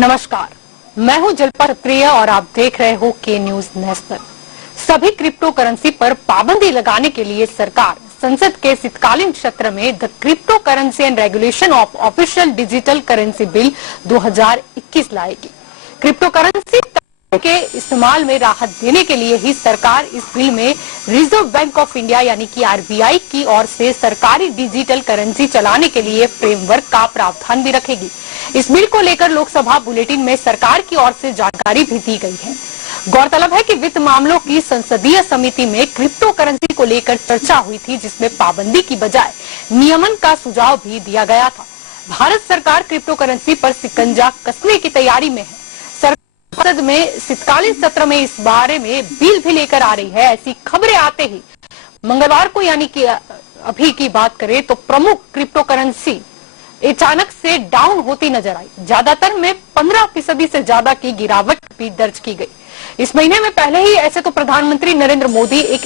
नमस्कार, मैं हूं जलपर प्रिय और आप देख रहे हो के न्यूज नेशनल। सभी क्रिप्टो करेंसी पर पाबंदी लगाने के लिए सरकार संसद के शीतकालीन सत्र में the crypto currency and regulation of official digital currency bill 2021 लाएगी। क्रिप्टो करेंसी के इस्तेमाल में राहत देने के लिए ही सरकार इस बिल में रिजर्व बैंक ऑफ इंडिया यानी कि आरबीआई की ओर से सरकारी डिजिटल करेंसी चलाने के लिए फ्रेमवर्क का प्रावधान भी रखेगी। इस बिल को लेकर लोकसभा बुलेटिन में सरकार की ओर से जानकारी भी दी गई है। गौरतलब है कि वित्त मामलों की संसदीय समिति में क्रिप्टो करेंसी को लेकर चर्चा हुई थी, जिसमें पाबंदी की बजाय नियमन का सुझाव भी दिया गया था। भारत सरकार क्रिप्टो करेंसी पर शिकंजा कसने की तैयारी में है। संसद में शीतकालीन सत्र में इस बारे में बिल भी लेकर आ रही है। ऐसी खबरें आते ही मंगलवार को यानी कि अभी की बात करें तो प्रमुख क्रिप्टो करेंसी अचानक से डाउन होती नजर आई। ज्यादातर में 15% से ज्यादा की गिरावट भी दर्ज की गई। इस महीने में पहले ही ऐसे तो प्रधानमंत्री नरेंद्र मोदी एक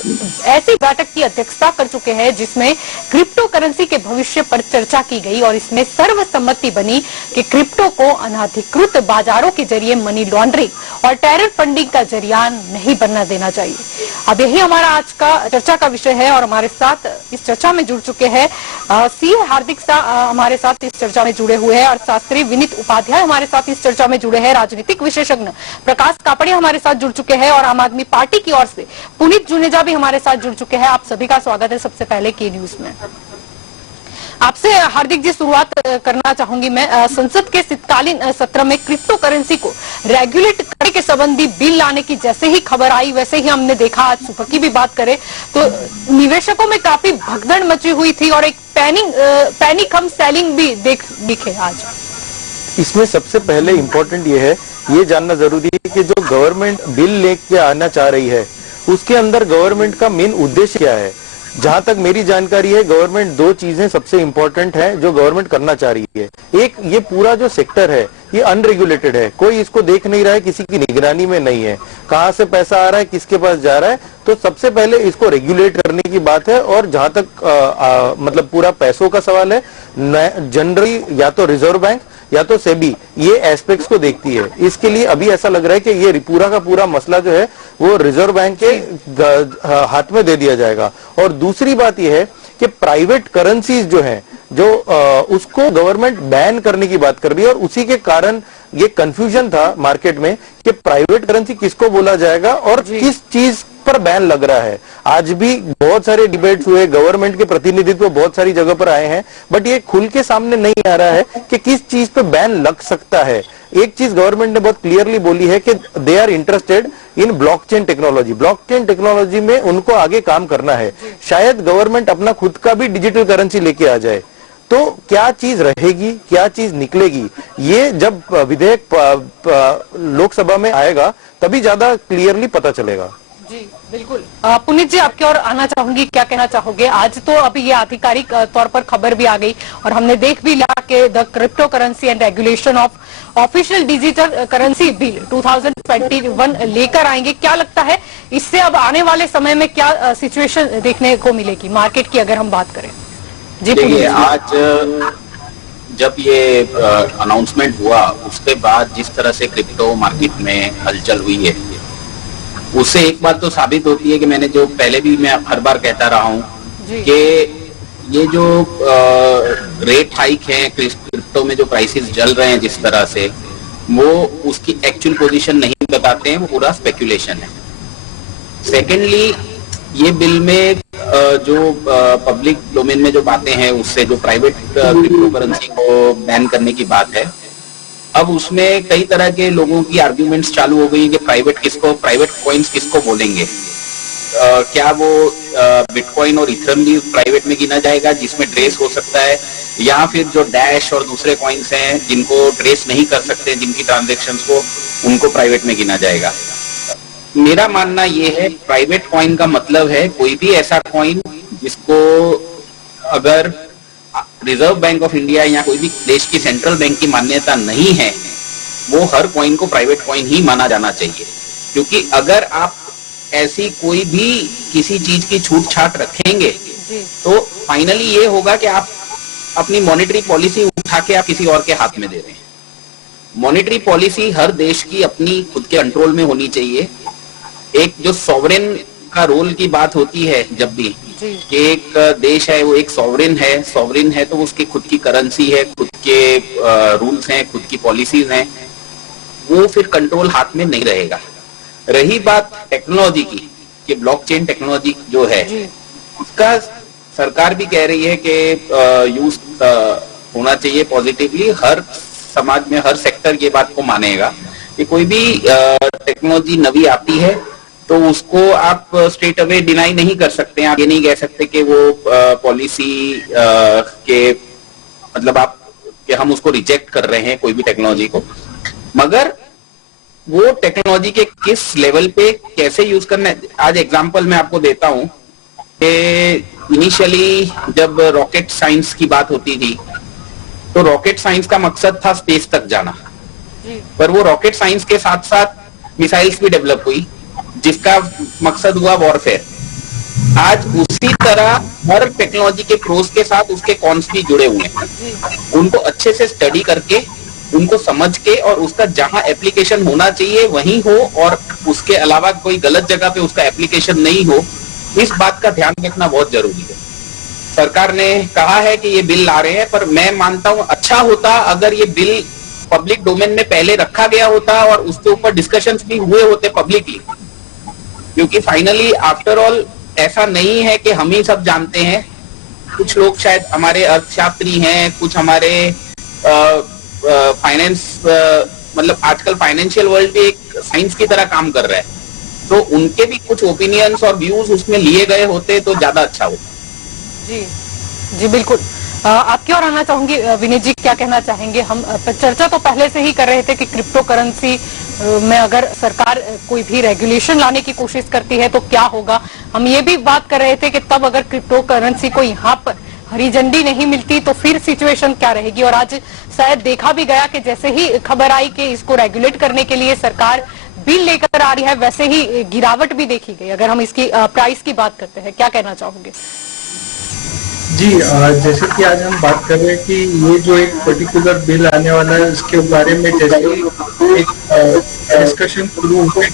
ऐसी बैठक की अध्यक्षता कर चुके हैं जिसमें क्रिप्टो करेंसी के भविष्य पर चर्चा की गई और इसमें सर्वसम्मति बनी कि क्रिप्टो को अनधिकृत बाजारों के जरिए मनी लॉन्ड्रिंग और टेरर फंडिंग का जरिया नहीं बनना देना चाहिए। अब यही हमारा आज का चर्चा का विषय है और हमारे साथ इस चर्चा में जुड़ चुके हैं सीए हार्दिक शाह हमारे साथ इस चर्चा में जुड़े हुए हैं और शास्त्री विनीत उपाध्याय हमारे साथ इस चर्चा में जुड़े हैं। राजनीतिक विशेषज्ञ प्रकाश कापड़िया हमारे साथ जुड़ चुके हैं और आम आदमी पार्टी की ओर से पुनीत जुनेजा भी हमारे साथ जुड़ चुके हैं। आप सभी का स्वागत है। सबसे पहले के न्यूज में आपसे हार्दिक जी शुरुआत करना चाहूंगी मैं। संसद के शीतकालीन सत्र में क्रिप्टो करेंसी को रेगुलेट करने के संबंधी बिल लाने की जैसे ही खबर आई वैसे ही हमने देखा, आज सुबह की भी बात करें तो निवेशकों में काफी भगदड़ मची हुई थी और एक पैनिक हम सेलिंग भी दिखे आज। इसमें सबसे पहले इम्पोर्टेंट ये है, ये जानना जरूरी है कि जो गवर्नमेंट बिल लेके आना चाह रही है उसके अंदर गवर्नमेंट का मेन उद्देश्य क्या है। जहां तक मेरी जानकारी है, गवर्नमेंट दो चीजें सबसे इंपॉर्टेंट है जो गवर्नमेंट करना चाह रही है। एक, ये पूरा जो सेक्टर है ये अनरेगुलेटेड है, कोई इसको देख नहीं रहा है, किसी की निगरानी में नहीं है, कहां से पैसा आ रहा है, किसके पास जा रहा है। तो सबसे पहले इसको रेगुलेट करने की बात है। और जहां तक मतलब पूरा पैसों का सवाल है, जनरली या तो रिजर्व बैंक या तो सेबी ये एस्पेक्ट्स को देखती है। इसके लिए अभी ऐसा लग रहा है कि ये पूरा का पूरा मसला जो है वो रिजर्व बैंक के हाथ में दे दिया जाएगा। और दूसरी बात यह है कि प्राइवेट करेंसीज जो है जो उसको गवर्नमेंट बैन करने की बात कर रही है और उसी के कारण ये कंफ्यूजन था मार्केट में कि प्राइवेट करेंसी किसको बोला जाएगा और किस चीज पर बैन लग रहा है। आज भी बहुत सारे डिबेट्स हुए, गवर्नमेंट के प्रतिनिधित्व बहुत सारी जगह पर आए हैं, बट ये खुल के सामने नहीं आ रहा है कि किस चीज पे बैन लग सकता है। एक चीज गवर्नमेंट ने बहुत क्लियरली बोली है कि they are interested in blockchain technology. Blockchain technology में उनको आगे काम करना है। शायद गवर्नमेंट अपना खुद का भी डिजिटल करेंसी लेके आ जाए। तो क्या चीज रहेगी, क्या चीज निकलेगी, ये जब विधेयक लोकसभा में आएगा तभी ज्यादा क्लियरली पता चलेगा। जी बिल्कुल। पुनीत जी आपकी ओर आना चाहूंगी, क्या कहना चाहोगे? आज तो अभी ये आधिकारिक तौर पर खबर भी आ गई और हमने देख भी लिया कि the crypto currency and regulation of official digital currency bill 2021 लेकर आएंगे। क्या लगता है इससे अब आने वाले समय में क्या सिचुएशन देखने को मिलेगी मार्केट की, अगर हम बात करें? जी देखिए, आज जब ये अनाउंसमेंट हुआ उसके बाद जिस तरह से क्रिप्टो मार्केट में हलचल हुई है उससे एक बात तो साबित होती है कि मैंने जो पहले भी मैं हर बार कहता रहा हूं कि ये जो रेट हाइक है क्रिप्टो में, जो प्राइसेस जल रहे हैं जिस तरह से, वो उसकी एक्चुअल पोजीशन नहीं बताते हैं, वो पूरा स्पेकुलेशन है। सेकेंडली, ये बिल में जो पब्लिक डोमेन में जो बातें हैं उससे जो प्राइवेट क्रिप्टो करेंसी को बैन करने की बात है, अब उसमें कई तरह के लोगों की आर्ग्यूमेंट्स चालू हो गई कि प्राइवेट कॉइन्स किसको बोलेंगे। क्या वो बिटकॉइन और इथेरियम भी प्राइवेट में गिना जाएगा जिसमें ट्रेस हो सकता है, या फिर जो डैश और दूसरे कॉइन्स हैं जिनको ट्रेस नहीं कर सकते, जिनकी ट्रांजैक्शंस को, उनको प्राइवेट में गिना जाएगा। मेरा मानना यह है, प्राइवेट कॉइन का मतलब है कोई भी ऐसा कॉइन जिसको अगर रिजर्व बैंक ऑफ इंडिया या कोई भी देश की सेंट्रल बैंक की मान्यता नहीं है, वो हर कॉइन को प्राइवेट कॉइन ही माना जाना चाहिए। क्योंकि अगर आप ऐसी कोई भी किसी चीज की छूट छाट रखेंगे तो फाइनली ये होगा कि आप अपनी मॉनेटरी पॉलिसी उठा के आप किसी और के हाथ में दे रहे हैं। मॉनेटरी पॉलिसी हर देश की अपनी खुद के कंट्रोल में होनी चाहिए। एक जो सॉवरेन का रोल की बात होती है जब भी कि एक देश है वो एक सॉवरेन है तो उसकी खुद की करेंसी है, खुद के रूल्स हैं, खुद की पॉलिसीज हैं, वो फिर कंट्रोल हाथ में नहीं रहेगा। रही बात टेक्नोलॉजी की कि ब्लॉकचेन टेक्नोलॉजी जो है उसका सरकार भी कह रही है कि यूज होना चाहिए पॉजिटिवली। हर समाज में हर सेक्टर ये बात को मानेगा कि कोई भी टेक्नोलॉजी नवी आती है तो उसको आप स्ट्रेट अवे डिनाई नहीं कर सकते हैं। आप ये नहीं कह सकते कि वो पॉलिसी के मतलब आप कि हम उसको रिजेक्ट कर रहे हैं कोई भी टेक्नोलॉजी को, मगर वो टेक्नोलॉजी के किस लेवल पे कैसे यूज करना है। आज एग्जांपल मैं आपको देता हूं कि इनिशियली जब रॉकेट साइंस की बात होती थी तो रॉकेट साइंस का मकसद था स्पेस तक जाना, पर वो रॉकेट साइंस के साथ साथ मिसाइल्स भी डेवलप हुई जिसका मकसद हुआ वॉरफेयर। आज उसी तरह हर टेक्नोलॉजी के प्रोस के साथ उसके कॉन्स भी जुड़े हुए हैं। उनको अच्छे से स्टडी करके, उनको समझ के और उसका जहां एप्लीकेशन होना चाहिए वहीं हो और उसके अलावा कोई गलत जगह पे उसका एप्लीकेशन नहीं हो, इस बात का ध्यान रखना बहुत जरूरी है। सरकार ने कहा है कि ये बिल ला रहे हैं, पर मैं मानता हूं अच्छा होता अगर ये बिल पब्लिक डोमेन में पहले रखा गया होता और उसके ऊपर डिस्कशंस भी हुए होते पब्लिकली, क्योंकि फाइनली आफ्टर ऑल ऐसा नहीं है कि हम ही सब जानते हैं। कुछ लोग शायद हमारे अर्थशास्त्री हैं, कुछ हमारे फाइनेंस मतलब आजकल फाइनेंशियल वर्ल्ड भी एक साइंस की तरह काम कर रहा है, तो उनके भी कुछ ओपिनियंस और व्यूज उसमें लिए गए होते तो ज्यादा अच्छा होता। जी बिल्कुल। आप क्या और आना चाहूंगी विनीत जी, क्या कहना चाहेंगे? हम चर्चा तो पहले से ही कर रहे थे कि क्रिप्टो करेंसी में अगर सरकार कोई भी रेगुलेशन लाने की कोशिश करती है तो क्या होगा। हम ये भी बात कर रहे थे कि तब अगर क्रिप्टो करेंसी को यहाँ पर हरी झंडी नहीं मिलती तो फिर सिचुएशन क्या रहेगी। और आज शायद देखा भी गया कि जैसे ही खबर आई कि इसको रेगुलेट करने के लिए सरकार बिल लेकर आ रही है, वैसे ही गिरावट भी देखी गई। अगर हम इसकी प्राइस की बात करते हैं, क्या कहना चाहोगे? जी, जैसे कि आज हम बात कर रहे हैं कि ये जो एक पर्टिकुलर बिल आने वाला है इसके बारे में जैसे एक डिस्कशन शुरू हुई,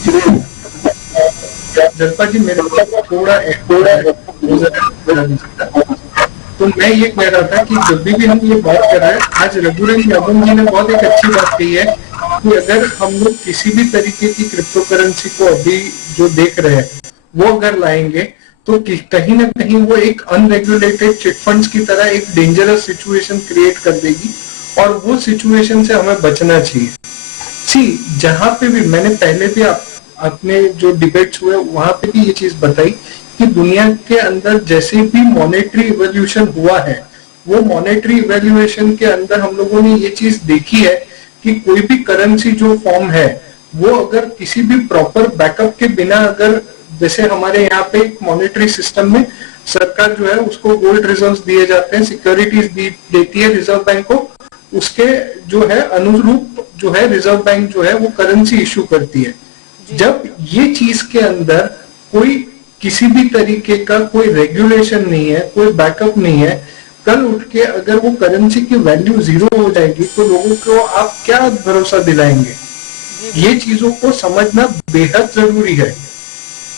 जल्पा जी मेरे को थोड़ा तो मैं ये कह रहा था कि जब भी हम ये बात कर रहे हैं, आज रघुराम यादव जी ने बहुत एक अच्छी बात कही है कि अगर हम लोग किसी भी तरीके की क्रिप्टो करेंसी को अभी जो देख रहे हैं वो अगर लाएंगे तो कहीं ना कहीं वो एक अनरेगुलेटेड चिट फंड्स की तरह एक डेंजरस सिचुएशन क्रिएट कर देगी और वो सिचुएशन से हमें बचना चाहिए। जहां पे भी मैंने पहले भी अपने जो डिबेट्स हुए वहां पे भी ये चीज बताई कि दुनिया के अंदर जैसे भी मॉनेटरी इवोल्यूशन हुआ है, वो मॉनेटरी इवोल्यूशन के अंदर हम लोगों ने ये चीज देखी है कि कोई भी करेंसी जो फॉर्म है वो अगर किसी भी प्रॉपर बैकअप के बिना, अगर जैसे हमारे यहाँ पे एक मॉनेटरी सिस्टम में सरकार जो है उसको गोल्ड रिजर्व्स दिए जाते हैं, सिक्योरिटीज देती है रिजर्व बैंक को, उसके जो है अनुरूप जो है रिजर्व बैंक जो है वो करेंसी इशू करती है। जब ये चीज के अंदर कोई किसी भी तरीके का कोई रेगुलेशन नहीं है, कोई बैकअप नहीं है, कल उठ के अगर वो करेंसी की वैल्यू जीरो हो जाएगी तो लोगों को आप क्या भरोसा दिलाएंगे? ये चीजों को समझना बेहद जरूरी है।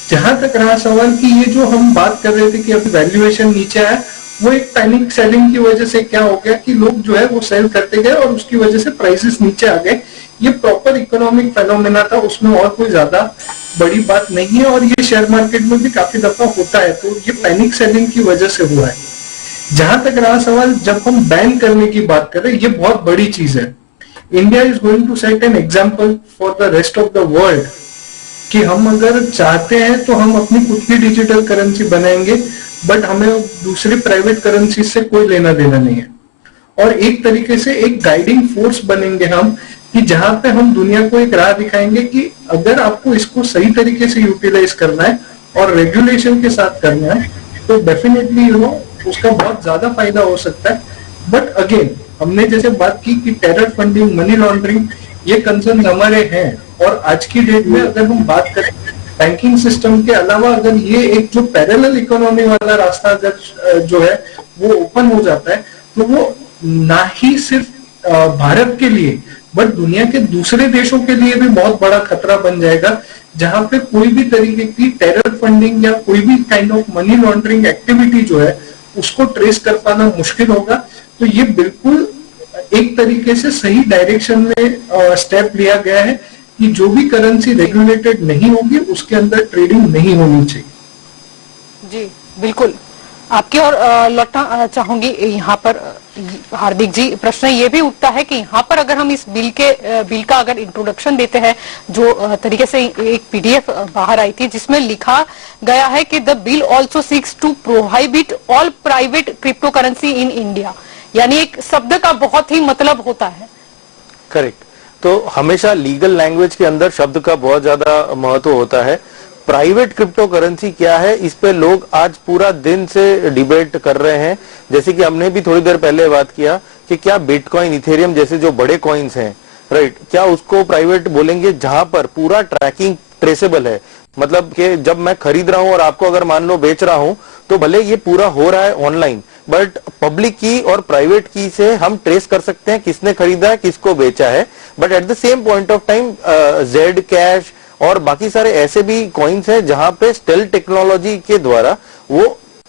जहां तक रहा सवाल कि ये जो हम बात कर रहे थे कि अभी वैल्यूएशन नीचे आया, वो एक पैनिक सेलिंग की वजह से क्या हो गया कि लोग जो है वो सेल करते गए और उसकी वजह से प्राइसेस नीचे आ गए। ये प्रॉपर इकोनॉमिक फेनोमेना था, उसमें और कोई ज्यादा बड़ी बात नहीं है और ये शेयर मार्केट में भी काफी दफा होता है, तो ये पैनिक सेलिंग की वजह से हुआ है। जहां तक रहा सवाल, जब हम बैन करने की बात कर रहे हैं, ये बहुत बड़ी चीज है। India is going to set an example for the rest of the world कि हम अगर चाहते हैं तो हम अपनी खुद की डिजिटल करेंसी बनाएंगे, बट हमें दूसरी प्राइवेट करेंसी से कोई लेना देना नहीं है। और एक तरीके से एक गाइडिंग फोर्स बनेंगे हम कि जहां पे हम दुनिया को एक राह दिखाएंगे कि अगर आपको इसको सही तरीके से यूटिलाइज करना है और रेगुलेशन के साथ करना है तो डेफिनेटली उसका बहुत ज्यादा फायदा हो सकता है। बट अगेन हमने जैसे बात की कि टेरर फंडिंग, मनी लॉन्ड्रिंग, ये कंसर्न हमारे हैं और आज की डेट में अगर हम बात करें बैंकिंग सिस्टम के अलावा अगर ये एक जो पैरेलल इकोनॉमी वाला रास्ता अगर जो है वो ओपन हो जाता है तो वो ना ही सिर्फ भारत के लिए बट दुनिया के दूसरे देशों के लिए भी बहुत बड़ा खतरा बन जाएगा, जहां पे कोई भी तरीके की टेरर फंडिंग या कोई भी kind of money laundering activity जो है उसको ट्रेस कर पाना मुश्किल होगा। तो ये बिल्कुल एक तरीके से सही डायरेक्शन में स्टेप लिया गया है कि जो भी करेंसी रेगुलेटेड नहीं होगी उसके अंदर ट्रेडिंग नहीं होनी चाहिए। जी बिल्कुल, आपकी और लौटना चाहूंगी यहाँ पर हार्दिक जी। प्रश्न ये भी उठता है कि यहाँ पर अगर हम इस बिल का अगर इंट्रोडक्शन देते हैं, जो तरीके से एक पीडीएफ बाहर आई थी जिसमें लिखा गया है कि the bill also seeks to prohibit all private cryptocurrency in India, यानी एक शब्द का बहुत ही मतलब होता है। करेक्ट। तो हमेशा लीगल लैंग्वेज के अंदर शब्द का बहुत ज्यादा महत्व होता है। प्राइवेट क्रिप्टो करेंसी क्या है, इस पे लोग आज पूरा दिन से डिबेट कर रहे हैं। जैसे कि हमने भी थोड़ी देर पहले बात किया कि क्या बिटकॉइन, इथेरियम जैसे जो बड़े कॉइन्स हैं, राइट, क्या उसको प्राइवेट बोलेंगे जहां पर पूरा ट्रैकिंग ट्रेसेबल है। मतलब कि जब मैं खरीद रहा हूं और आपको अगर मान लो बेच रहा हूं, तो भले ये पूरा हो रहा है ऑनलाइन, बट पब्लिक की और प्राइवेट की से हम ट्रेस कर सकते हैं किसने खरीदा है, किसको बेचा है। But at the same point of time Z cash और बाकी सारे ऐसे भी कॉइन्स हैं जहां पे स्टेल टेक्नोलॉजी के द्वारा वो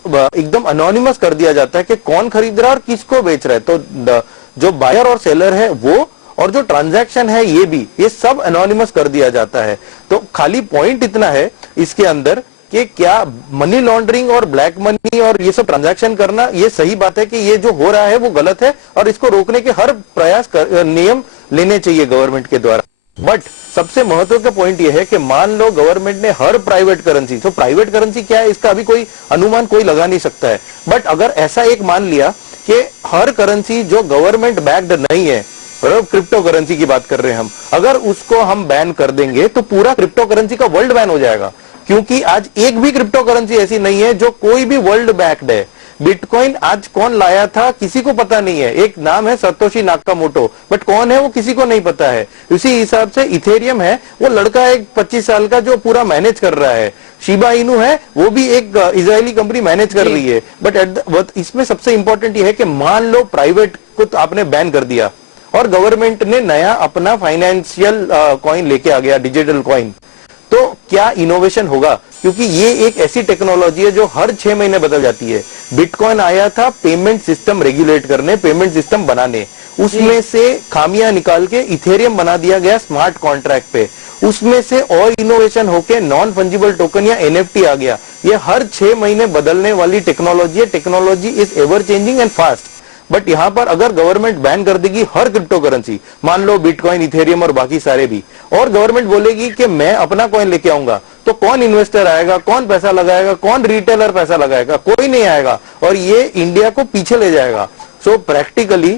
एकदम अनोनिमस कर दिया जाता है कि कौन खरीद रहा है और किसको बेच रहा है। तो जो बायर और सेलर है वो, और जो ट्रांजैक्शन है ये सब अनोनिमस कर दिया जाता है। तो खाली पॉइंट इतना है इसके अंदर कि क्या मनी लॉन्ड्रिंग और ब्लैक मनी और ये सब ट्रांजैक्शन करना, ये सही बात है कि ये जो हो रहा है वो गलत है और इसको रोकने के हर प्रयास नियम लेने चाहिए गवर्नमेंट के द्वारा। बट सबसे महत्व का पॉइंट ये है कि मान लो गवर्नमेंट ने हर प्राइवेट करेंसी, तो प्राइवेट करेंसी क्या है इसका अभी कोई अनुमान कोई लगा नहीं सकता है, बट अगर ऐसा एक मान लिया कि हर करेंसी जो गवर्नमेंट बैक्ड नहीं है, क्रिप्टो करेंसी की बात कर रहे हैं हम, अगर उसको हम बैन कर देंगे तो पूरा क्रिप्टो करेंसी का वर्ल्ड बैन हो जाएगा। क्योंकि आज एक भी क्रिप्टो करेंसी ऐसी नहीं है जो कोई भी वर्ल्ड बैक्ड है। बिटकॉइन आज कौन लाया था किसी को पता नहीं है, एक नाम है सतोशी नाकामोटो, बट कौन है वो किसी को नहीं पता है। उसी हिसाब से इथेरियम है, वो लड़का एक 25 साल का जो पूरा मैनेज कर रहा है। शिबा इनू है, वो भी एक इजरायली कंपनी मैनेज कर रही है। बट इसमें सबसे इंपॉर्टेंट ये है कि मान लो प्राइवेट को तो आपने बैन कर दिया और गवर्नमेंट ने नया अपना फाइनेंशियल कॉइन लेके आ गया, डिजिटल कॉइन, तो क्या इनोवेशन होगा? क्योंकि ये एक ऐसी टेक्नोलॉजी है जो हर 6 महीने बदल जाती है। बिटकॉइन आया था पेमेंट सिस्टम रेगुलेट करने, पेमेंट सिस्टम बनाने, उसमें से खामियां निकाल के इथेरियम बना दिया गया स्मार्ट कॉन्ट्रैक्ट पे, उसमें से और इनोवेशन होके नॉन फंजिबल टोकन या एनएफटी आ गया। ये हर 6 महीने बदलने वाली टेक्नोलॉजी है। Technology is ever changing and fast. But यहां पर अगर गवर्नमेंट बैन कर देगी हर क्रिप्टो करेंसी, मान लो बिटकॉइन, इथेरियम और बाकी सारे भी, और गवर्नमेंट बोलेगी कि मैं अपना कॉइन लेके आऊंगा, तो कौन इन्वेस्टर आएगा, कौन पैसा लगाएगा, कौन रिटेलर पैसा लगाएगा? कोई नहीं आएगा और ये इंडिया को पीछे ले जाएगा। सो प्रैक्टिकली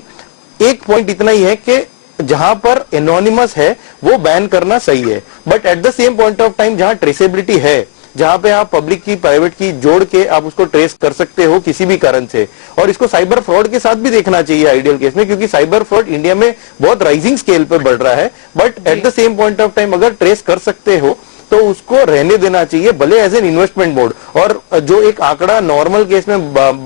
एक पॉइंट इतना ही है कि जहां पर एनोनिमस है वो बैन करना सही है, but at the same point of time जहां ट्रेसेबिलिटी है, जहां पे आप पब्लिक की प्राइवेट की जोड़ के आप उसको ट्रेस कर सकते हो किसी भी कारण से, और इसको साइबर फ्रॉड के साथ भी देखना चाहिए आइडियल केस में, क्योंकि साइबर फ्रॉड इंडिया में बहुत राइजिंग स्केल पे बढ़ रहा है। But at the same point of time अगर ट्रेस कर सकते हो तो उसको रहने देना चाहिए, भले एज एन इन्वेस्टमेंट मोड। और जो एक आंकड़ा नॉर्मल केस में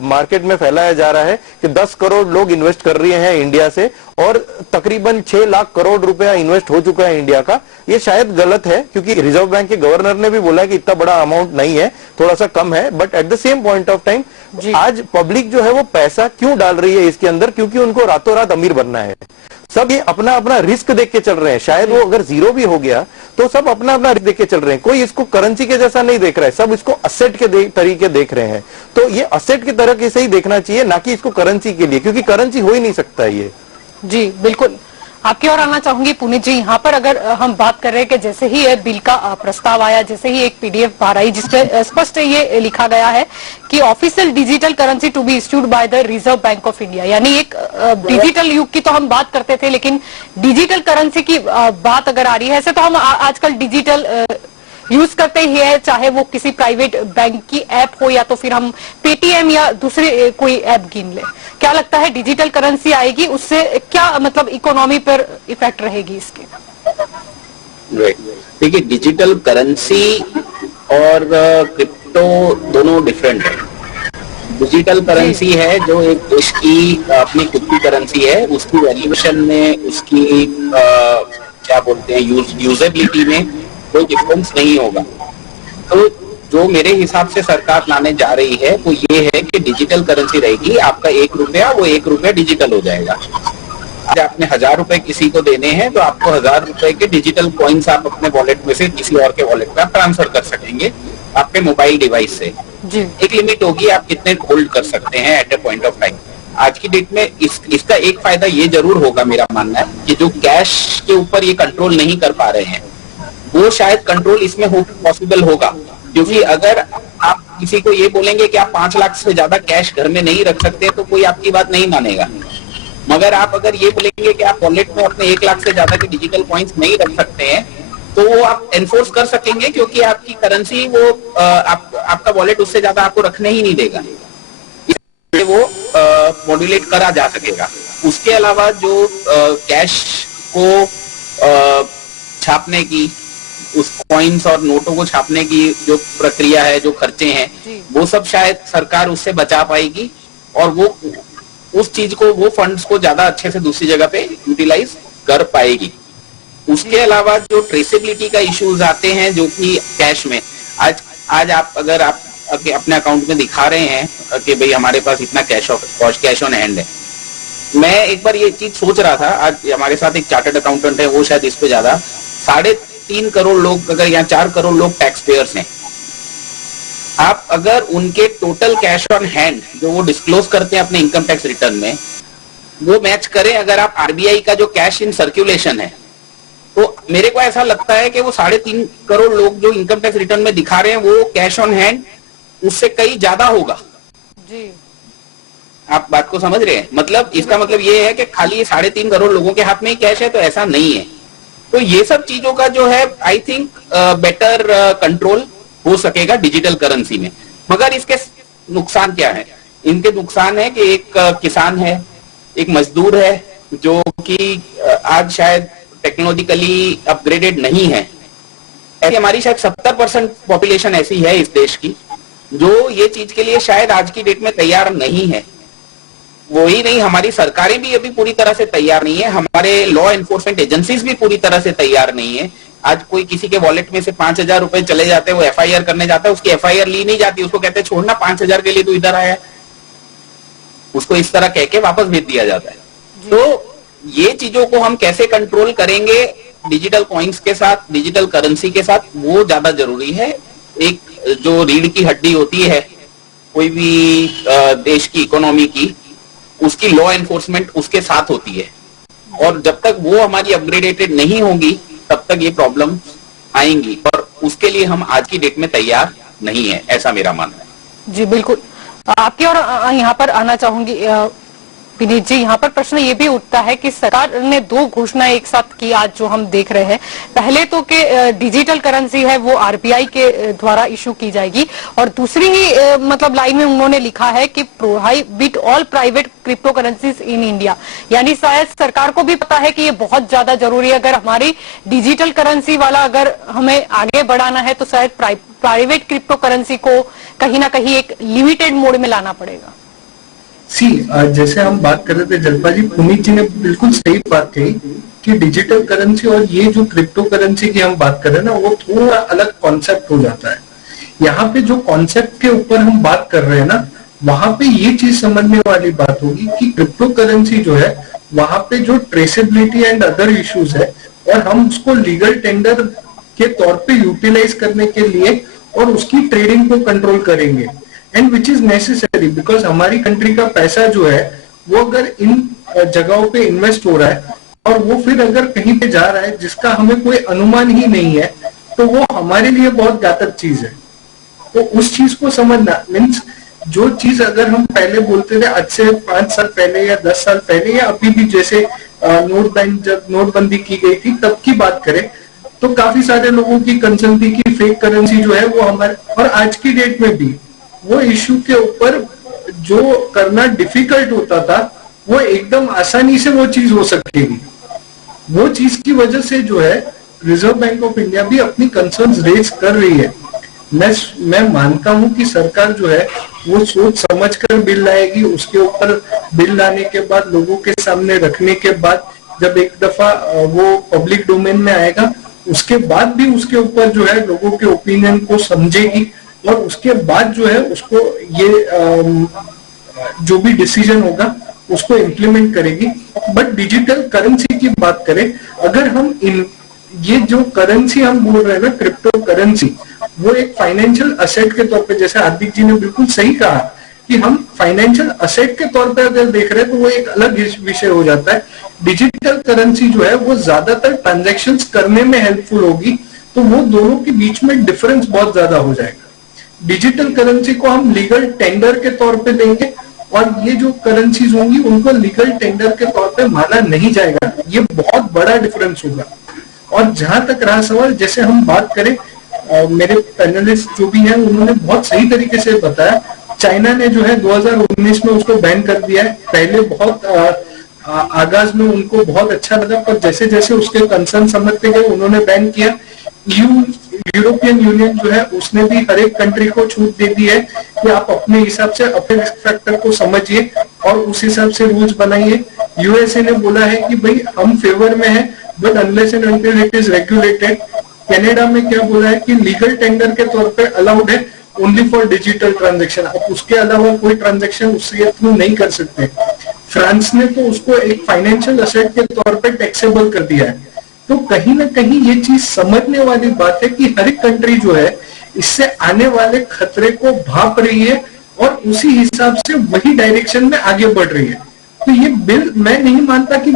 मार्केट में फैलाया जा रहा है कि 10 करोड़ लोग इन्वेस्ट कर रहे हैं इंडिया से और तकरीबन 6 लाख करोड़ रुपया इन्वेस्ट हो चुका है इंडिया का, ये शायद गलत है, क्योंकि रिजर्व बैंक के गवर्नर ने भी बोला है कि इतना बड़ा अमाउंट नहीं है, थोड़ा सा कम है। But at the same point of time आज पब्लिक जो है वो पैसा क्यों डाल रही है इसके अंदर? क्योंकि उनको रातों रात अमीर बनना है। सब ये अपना अपना रिस्क देख के चल रहे हैं। शायद वो अगर जीरो भी हो गया तो सब अपना अपना रिस्क देख के चल रहे हैं। कोई इसको करेंसी के जैसा नहीं देख रहा है, सब इसको असेट के तरीके देख रहे हैं। तो ये असेट की तरह से ही देखना चाहिए, ना कि इसको करेंसी के लिए, क्योंकि करेंसी हो ही नहीं सकता ये। जी बिल्कुल, आपकी ओर आना चाहूंगी पुनीत जी। यहाँ पर अगर हम बात कर रहे हैं कि जैसे ही ये बिल का प्रस्ताव आया, जैसे ही एक पीडीएफ बाहर आई जिसमें स्पष्ट ये लिखा गया है कि official digital currency to be issued by the Reserve Bank of India, यानी एक डिजिटल युग की तो हम बात करते थे, लेकिन डिजिटल करेंसी की बात अगर आ रही है, ऐसे तो हम आजकल डिजिटल यूज करते ही है, चाहे वो किसी प्राइवेट बैंक की ऐप हो या तो फिर हम पेटीएम या दूसरे कोई ऐप गिन ले। क्या लगता है डिजिटल करेंसी आएगी उससे क्या मतलब इकोनॉमी पर इफेक्ट रहेगी इसके? देखिए, डिजिटल करेंसी और क्रिप्टो दोनों डिफरेंट है। डिजिटल करेंसी है जो एक देश की अपनी खुद की करेंसी है, उसकी वैल्यूएशन में, उसकी क्या बोलते हैं यूजेबिलिटी में कोई डिफरेंस नहीं होगा। तो जो मेरे हिसाब से सरकार लाने जा रही है वो ये है कि डिजिटल करेंसी रहेगी, आपका 1 रुपया वो 1 रुपया डिजिटल हो जाएगा। आज आपने 1000 रुपए किसी को देने हैं तो आपको 1000 रुपए के डिजिटल कॉइन्स आप अपने वॉलेट में से किसी और के वॉलेट में ट्रांसफर कर सकेंगे आपके मोबाइल डिवाइस से। जी। एक लिमिट होगी आप कितने होल्ड कर सकते हैं at a point of time. आज की डेट में इसका एक फायदा ये जरूर होगा, मेरा मानना है कि जो कैश के ऊपर ये कंट्रोल नहीं कर पा रहे हैं वो शायद कंट्रोल इसमें पॉसिबल होगा, क्योंकि अगर आप किसी को ये बोलेंगे कि आप 5 लाख से ज्यादा कैश घर में नहीं रख सकते तो कोई आपकी बात नहीं मानेगा। मगर आप अगर ये बोलेंगे कि आप वॉलेट में अपने 1 लाख से ज्यादा के डिजिटल कॉइन्स नहीं रख सकते हैं तो वो आप एनफोर्स कर सकेंगे, क्योंकि आपकी करेंसी वो आपका वॉलेट उससे ज्यादा आपको रखने ही नहीं देगा, इसलिए वो मॉड्यूलेट करा जा सकेगा। उसके अलावा जो कैश को छापने की, उस कॉइन्स और नोटों को छापने की जो प्रक्रिया है, जो खर्चे हैं, वो सब शायद सरकार उससे बचा पाएगी और वो उस चीज को, वो फंड्स को ज्यादा अच्छे से दूसरी जगह पे यूटिलाइज कर पाएगी। उसके अलावा जो ट्रेसेबिलिटी का इश्यूज आते हैं जो कि कैश में, आज आप अगर आप अपने अकाउंट में दिखा रहे हैं कि भाई हमारे पास इतना कैश ऑन हैंड है। मैं एक बार ये चीज सोच रहा था, आज हमारे साथ एक चार्टर्ड अकाउंटेंट है, वो शायद इस पे ज्यादा 3.5 करोड़ लोग, अगर यहाँ 4 करोड़ लोग टैक्स पेयर्स हैं, आप अगर उनके टोटल कैश ऑन हैंड जो वो डिस्क्लोज करते हैं अपने इनकम टैक्स रिटर्न में, वो मैच करें अगर आप आरबीआई का जो कैश इन सर्कुलेशन है, तो मेरे को ऐसा लगता है कि वो 3.5 करोड़ लोग जो इनकम टैक्स रिटर्न में दिखा रहे हैं वो कैश ऑन हैंड उससे कहीं ज्यादा होगा। जी। आप बात को समझ रहे हैं? मतलब इसका मतलब ये है कि खाली 3.5 करोड़ लोगों के हाथ में ही कैश है, तो ऐसा नहीं है। तो ये सब चीजों का जो है आई थिंक बेटर कंट्रोल हो सकेगा डिजिटल करेंसी में। मगर इसके नुकसान क्या है? इनके नुकसान है कि एक किसान है, एक मजदूर है जो कि आज शायद टेक्नोलॉजिकली अपग्रेडेड नहीं है। ऐसी हमारी शायद 70% पॉपुलेशन ऐसी है इस देश की जो ये चीज के लिए शायद आज की डेट में तैयार नहीं है। वो ही नहीं, हमारी सरकारें भी अभी पूरी तरह से तैयार नहीं है, हमारे लॉ एनफोर्समेंट एजेंसीज भी पूरी तरह से तैयार नहीं है। आज कोई किसी के वॉलेट में से 5,000 रुपए चले जाते हैं, वो एफआईआर करने जाता है, उसकी एफआईआर ली नहीं जाती, उसको कहते हैं छोड़ना 5,000 के लिए तो इधर आया, उसको इस तरह कह के वापस भेज दिया जाता है। तो ये चीजों को हम कैसे कंट्रोल करेंगे डिजिटल कॉइन्स के साथ, डिजिटल करेंसी के साथ, वो ज्यादा जरूरी है। एक जो रीढ़ की हड्डी होती है कोई भी देश की इकोनॉमी की, उसकी लॉ एनफोर्समेंट उसके साथ होती है, और जब तक वो हमारी अपग्रेडेटेड नहीं होगी तब तक ये प्रॉब्लम आएंगी, और उसके लिए हम आज की डेट में तैयार नहीं है, ऐसा मेरा मानना है। जी बिल्कुल। आपकी और यहाँ पर आना चाहूंगी विनीत जी। यहाँ पर प्रश्न ये भी उठता है कि सरकार ने 2 घोषणाएं एक साथ की आज जो हम देख रहे हैं। पहले तो कि डिजिटल करेंसी है वो आरबीआई के द्वारा इशू की जाएगी, और दूसरी ही मतलब लाइन में उन्होंने लिखा है कि prohibit all private cryptocurrencies in India. यानी शायद सरकार को भी पता है कि ये बहुत ज्यादा जरूरी है। अगर हमारी डिजिटल करेंसी वाला अगर हमें आगे बढ़ाना है तो शायद प्राइवेट क्रिप्टो करेंसी को कहीं ना कहीं एक लिमिटेड मोड में लाना पड़ेगा। जैसे हम बात कर रहे थे जलपा जी, पुनीत जी ने बिल्कुल सही बात कही कि डिजिटल करेंसी और ये जो क्रिप्टो करेंसी की हम बात कर रहे हैं ना, वो थोड़ा अलग कॉन्सेप्ट हो जाता है। यहाँ पे जो कॉन्सेप्ट के ऊपर हम बात कर रहे हैं ना, वहां पे ये चीज समझने वाली बात होगी कि क्रिप्टो करेंसी जो है वहां पे जो ट्रेसेबिलिटी एंड अदर इश्यूज है, और हम उसको लीगल टेंडर के तौर पे यूटिलाइज करने के लिए और उसकी ट्रेडिंग को कंट्रोल करेंगे, and which is necessary, because हमारी कंट्री का पैसा जो है वो अगर इन जगहों पे इन्वेस्ट हो रहा है और वो फिर अगर कहीं पे जा रहा है जिसका हमें कोई अनुमान ही नहीं है, तो वो हमारे लिए बहुत घातक चीज है। तो उस चीज को समझना मीन्स, जो चीज अगर हम पहले बोलते थे आज से 5 साल पहले या 10 साल पहले या अभी भी, जैसे जब नोटबंदी की गई थी तब की बात करें तो काफी सारे लोगों की कंसर्न थी कि फेक करेंसी जो है वो हमारे, और आज की डेट में भी वो इश्यू के ऊपर जो करना डिफिकल्ट होता था वो एकदम आसानी से वो चीज हो सकेगी। वो चीज की वजह से जो है रिजर्व बैंक ऑफ इंडिया भी अपनी कंसर्न्स रेज कर रही है। मैं मानता हूं कि सरकार जो है वो सोच समझकर बिल लाएगी। उसके ऊपर बिल लाने के बाद लोगों के सामने रखने के बाद जब एक दफा वो पब्लिक डोमेन में आएगा, उसके बाद भी उसके ऊपर जो है लोगों के ओपिनियन को समझेगी और उसके बाद जो है उसको ये जो भी डिसीजन होगा उसको इम्प्लीमेंट करेगी। बट डिजिटल करेंसी की बात करें, अगर हम ये जो करेंसी हम बोल रहे हैं ना, क्रिप्टो करेंसी, वो एक फाइनेंशियल असेट के तौर पे, जैसे हार्दिक जी ने बिल्कुल सही कहा कि हम फाइनेंशियल असेट के तौर पे अगर देख रहे हैं तो वो एक अलग विषय हो जाता है। डिजिटल करेंसी जो है वो ज्यादातर ट्रांजैक्शंस करने में हेल्पफुल होगी, तो वो दोनों के बीच में डिफरेंस बहुत ज्यादा हो जाएगा। डिजिटल करेंसी को हम लीगल टेंडर के तौर पे देंगे और ये जो करेंसीज होंगी उनको लीगल टेंडर के तौर पे माना नहीं जाएगा। ये बहुत बड़ा डिफरेंस होगा। और जहां तक रहा सवाल, जैसे हम बात करें, मेरे पैनलिस्ट जो भी हैं उन्होंने बहुत सही तरीके से बताया, चाइना ने जो है 2019 में उसको बैन कर दिया है। पहले बहुत आगाज में उनको बहुत अच्छा लगा, पर जैसे जैसे उसके कंसर्न समझते गए उन्होंने बैन किया। यूरोपियन यूनियन जो है उसने भी हर एक कंट्री को छूट दे दी है कि आप अपने हिसाब से अपने रिस्क फैक्टर को समझिए और उस हिसाब से रूल्स बनाइए। यूएसए ने बोला है कि भाई हम फेवर में है, but unless and until it is regulated. Canada में क्या बोला है कि लीगल टेंडर के तौर पे अलाउड है ओनली फॉर डिजिटल ट्रांजैक्शन, आप उसके अलावा कोई ट्रांजैक्शन उसके थ्रू नहीं कर सकते। फ्रांस ने तो उसको एक फाइनेंशियल असेट के तौर पे टैक्सेबल कर दिया है। तो कहीं ना कहीं ये चीज समझने वाली बात है कि हर एक कंट्री जो है इससे आने वाले खतरे को भाप रही है और उसी हिसाब से वही डायरेक्शन में आगे बढ़ रही है। तो ये बिल मैं नहीं मानता कि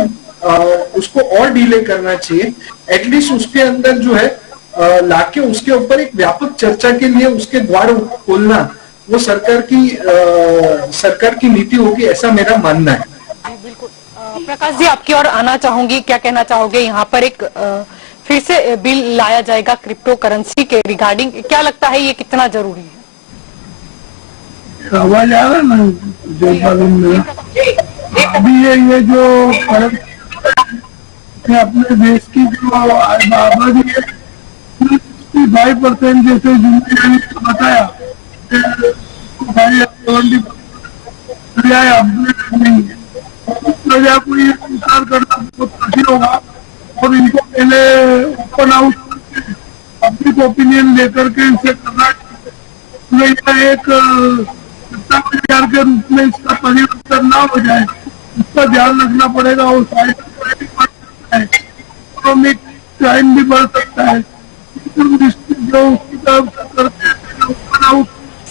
उसको और डिले करना चाहिए। एटलीस्ट उसके अंदर जो है लाके उसके ऊपर एक व्यापक चर्चा के लिए उसके द्वार खोलना वो सरकार की नीति होगी, ऐसा मेरा मानना है। बिल्कुल। प्रकाश जी, आपकी ओर आना चाहूंगी, क्या कहना चाहोगे? यहाँ पर एक फिर से बिल लाया जाएगा क्रिप्टो करेंसी के रिगार्डिंग, क्या लगता है ये कितना जरूरी है? आवाज आ रहा है ना जो अभी ये जो अपने देश की जो आबादी है 65% जैसे दुनिया ने बताया नहीं है, प्रजा को ये स्वीकार करना बहुत कठिन होगा और इनको पहले ओपन आउट पब्लिक ओपिनियन लेकर के इसे करना चाहिए। एक सत्ता विचार के रूप में इसका परिवर्तन ना हो जाए, इसका ध्यान रखना पड़ेगा। और इकोनॉमिक क्राइम भी बढ़ सकता है। जो उसकी तरफ से करते हैं ओपन आउट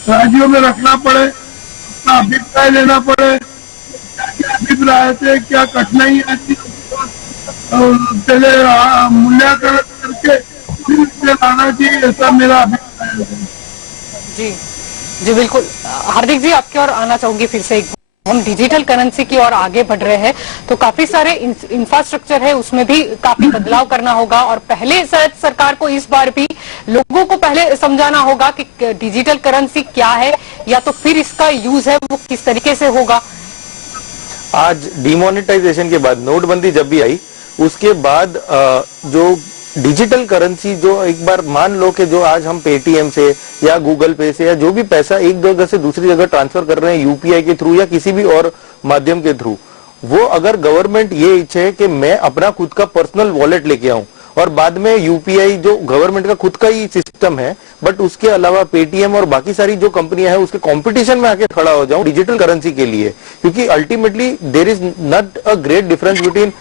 राज्यों में रखना पड़े, अपना अभिप्राय लेना पड़े, अभिप्राय से क्या कठिनाई आती है पहले मूल्यांकन करके फिर इसे लाना चाहिए, ऐसा मेरा अभिप्राय है। जी बिल्कुल। हार्दिक जी, आपकी ओर आना चाहूंगी फिर से। हम डिजिटल करेंसी की ओर आगे बढ़ रहे हैं तो काफी सारे इंफ्रास्ट्रक्चर है, उसमें भी काफी बदलाव करना होगा और पहले शायद सरकार को इस बार भी लोगों को पहले समझाना होगा कि डिजिटल करेंसी क्या है या तो फिर इसका यूज है वो किस तरीके से होगा। आज डिमोनेटाइजेशन के बाद नोटबंदी जब भी आई उसके बाद जो डिजिटल करेंसी, जो एक बार मान लो कि जो आज हम पेटीएम से या गूगल पे से या जो भी पैसा एक जगह से दूसरी जगह ट्रांसफर कर रहे हैं यूपीआई के थ्रू या किसी भी और माध्यम के थ्रू, वो अगर गवर्नमेंट ये इच्छे कि मैं अपना खुद का पर्सनल वॉलेट लेके आऊं और बाद में यूपीआई जो गवर्नमेंट का खुद का ही सिस्टम है बट उसके अलावा पेटीएम और बाकी सारी जो कंपनियां हैं उसके कंपटीशन में आके खड़ा हो जाऊं डिजिटल करेंसी के लिए, क्योंकि ultimately there is not a great difference between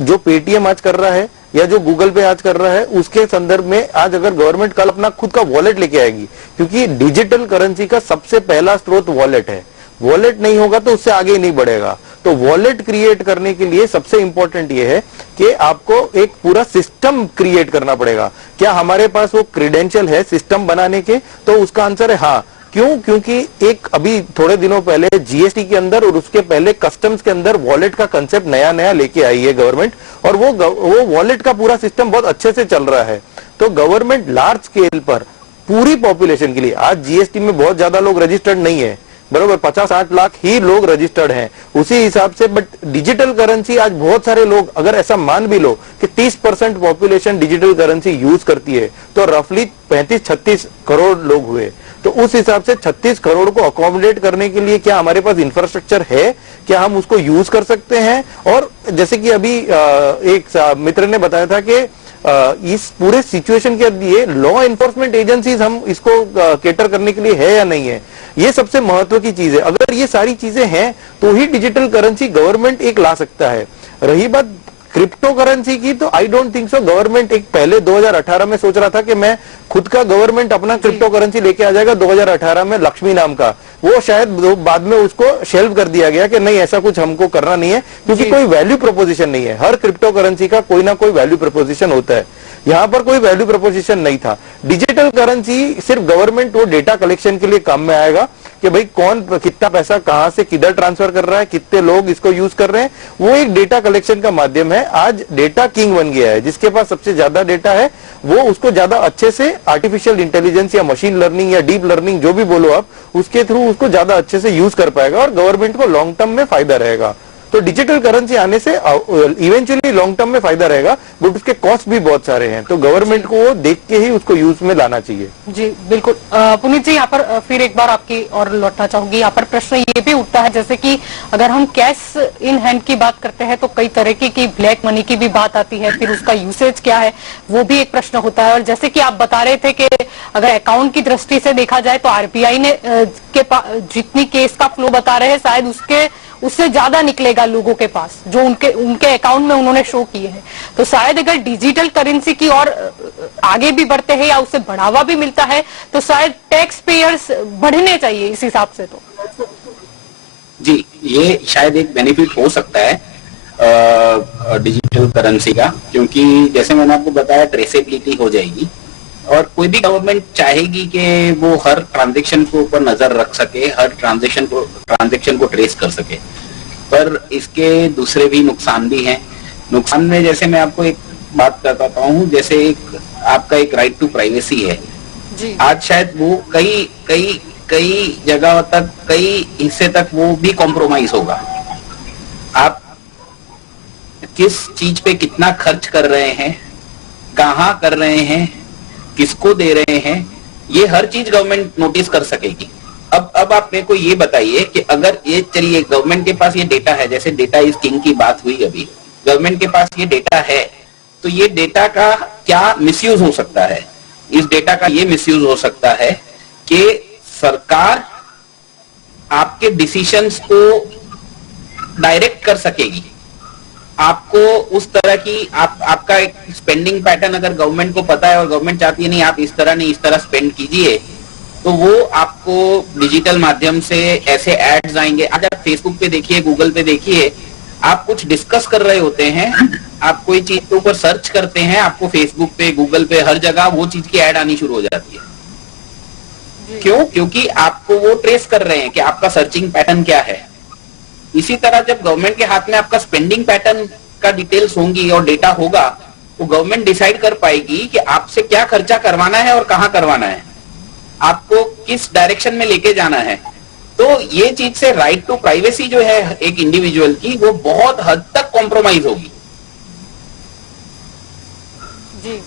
जो पेटीएम आज कर रहा है या जो गूगल पे आज कर रहा है उसके संदर्भ में। आज अगर गवर्नमेंट कल अपना खुद का वॉलेट लेके आएगी, क्योंकि डिजिटल करेंसी का सबसे पहला स्रोत वॉलेट है, वॉलेट नहीं होगा तो उससे आगे ही नहीं बढ़ेगा। तो वॉलेट क्रिएट करने के लिए सबसे इंपॉर्टेंट ये है कि आपको एक पूरा सिस्टम क्रिएट करना पड़ेगा। क्या हमारे पास वो क्रेडेंशियल है सिस्टम बनाने के? तो उसका आंसर है हाँ। क्यों? क्योंकि एक अभी थोड़े दिनों पहले जीएसटी के अंदर और उसके पहले कस्टम्स के अंदर वॉलेट का कंसेप्ट नया नया लेके आई है गवर्नमेंट, और वो वॉलेट का पूरा सिस्टम बहुत अच्छे से चल रहा है। तो गवर्नमेंट लार्ज स्केल पर पूरी पॉपुलेशन के लिए, आज जीएसटी में बहुत ज्यादा लोग रजिस्टर्ड नहीं है बरोबर 50-60 लाख ही लोग रजिस्टर्ड हैं उसी हिसाब से। बट डिजिटल करेंसी आज बहुत सारे लोग, अगर ऐसा मान भी लो कि 30% पॉपुलेशन डिजिटल करेंसी यूज करती है तो रफली 35-36 करोड़ लोग हुए। तो उस हिसाब से 36 करोड़ को अकोमोडेट करने के लिए क्या हमारे पास इंफ्रास्ट्रक्चर है, क्या हम उसको यूज कर सकते हैं? और जैसे कि अभी एक मित्र ने बताया था कि इस पूरे सिचुएशन के लिए लॉ एनफोर्समेंट एजेंसीज हम इसको केटर करने के लिए है या नहीं है, ये सबसे महत्व की चीज है। अगर ये सारी चीजें हैं तो ही डिजिटल करेंसी गवर्नमेंट एक ला सकता है। रही बात क्रिप्टो करेंसी की, तो I don't think so government एक पहले 2018 में सोच रहा था कि मैं खुद का गवर्नमेंट अपना क्रिप्टो करेंसी लेके आ जाएगा 2018 में लक्ष्मी नाम का, वो शायद बाद में उसको शेल्व कर दिया गया कि नहीं ऐसा कुछ हमको करना नहीं है क्योंकि कोई वैल्यू प्रोपोजिशन नहीं है। हर क्रिप्टो करेंसी का कोई ना कोई वैल्यू प्रोपोजिशन होता है, यहां पर कोई वैल्यू प्रोपोजिशन नहीं था। डिजिटल करेंसी सिर्फ गवर्नमेंट वो डेटा कलेक्शन के लिए काम में आएगा कि भाई कौन कितना पैसा कहां से किधर ट्रांसफर कर रहा है, कितने लोग इसको यूज कर रहे हैं, वो एक डेटा कलेक्शन का माध्यम है। आज डेटा किंग बन गया है, जिसके पास सबसे ज्यादा डेटा है वो उसको ज्यादा अच्छे से आर्टिफिशियल इंटेलिजेंस या मशीन लर्निंग या डीप लर्निंग जो भी बोलो आप, उसके थ्रू उसको ज्यादा अच्छे से यूज कर पाएगा और गवर्नमेंट को लॉन्ग टर्म में फायदा रहेगा। तो डिजिटल करेंसी आने से इवेंचुअली लॉन्ग टर्म में फायदा रहेगा, बट उसके कॉस्ट भी बहुत सारे हैं, तो गवर्नमेंट को वो देख के ही उसको यूज में लाना चाहिए। जी बिल्कुल। पुनीत जी, यहाँ पर फिर एक बार आपकी और लौटना चाहूंगी। यहाँ पर प्रश्न ये भी उठता है, जैसे कि अगर हम कैश इन हैंड की बात करते हैं तो कई तरह की ब्लैक मनी की भी बात आती है, फिर उसका यूसेज क्या है वो भी एक प्रश्न होता है। और जैसे कि आप बता रहे थे कि अगर अकाउंट की दृष्टि से देखा जाए तो आरबीआई ने जितनी केस का फ्लो बता रहे हैं शायद उससे ज्यादा निकलेगा लोगों के पास जो उनके अकाउंट में उन्होंने शो किए हैं। तो शायद अगर डिजिटल करेंसी की और आगे भी बढ़ते हैं या उससे बढ़ावा भी मिलता है तो शायद टैक्स पेयर्स बढ़ने चाहिए इस हिसाब से। तो जी, ये शायद एक बेनिफिट हो सकता है डिजिटल करेंसी का, क्योंकि जैसे मैंने आपको बताया ट्रेसेबिलिटी हो जाएगी और कोई भी गवर्नमेंट चाहेगी कि वो हर ट्रांजैक्शन के ऊपर नजर रख सके, हर ट्रांजैक्शन को ट्रेस कर सके। पर इसके दूसरे भी नुकसान भी हैं। नुकसान में जैसे मैं आपको एक बात बताता हूँ, जैसे एक आपका एक राइट टू प्राइवेसी है जी। आज शायद वो कई जगह तक, कई हिस्से तक वो भी कॉम्प्रोमाइज होगा। आप किस चीज पे कितना खर्च कर रहे हैं, कहाँ कर रहे हैं, किसको दे रहे हैं, ये हर चीज गवर्नमेंट नोटिस कर सकेगी। अब आप मेरे को ये बताइए कि अगर ये चलिए गवर्नमेंट के पास ये डेटा है, जैसे डेटा इज किंग की बात हुई अभी, गवर्नमेंट के पास ये डेटा है तो ये डेटा का क्या मिसयूज हो सकता है? इस डेटा का ये मिसयूज हो सकता है कि सरकार आपके डिसीजंस को डायरेक्ट कर सकेगी। आपको उस तरह की आपका एक स्पेंडिंग पैटर्न अगर गवर्नमेंट को पता है और गवर्नमेंट चाहती है नहीं आप इस तरह नहीं इस तरह स्पेंड कीजिए, तो वो आपको डिजिटल माध्यम से ऐसे एड्स आएंगे। आज आप फेसबुक पे देखिए, गूगल पे देखिए, आप कुछ डिस्कस कर रहे होते हैं, आप कोई चीज के ऊपर सर्च करते हैं, आपको फेसबुक पे, गूगल पे, हर जगह वो चीज की एड आनी शुरू हो जाती है। क्यों? क्योंकि आपको वो ट्रेस कर रहे हैं कि आपका सर्चिंग पैटर्न क्या है। इसी तरह जब गवर्नमेंट के हाथ में आपका स्पेंडिंग पैटर्न का डिटेल्स होंगी और डेटा होगा, तो गवर्नमेंट डिसाइड कर पाएगी कि आपसे क्या खर्चा करवाना है और कहां करवाना है, आपको किस डायरेक्शन में लेके जाना है। तो ये चीज से राइट टू प्राइवेसी जो है एक इंडिविजुअल की, वो बहुत हद तक कॉम्प्रोमाइज होगी। जी,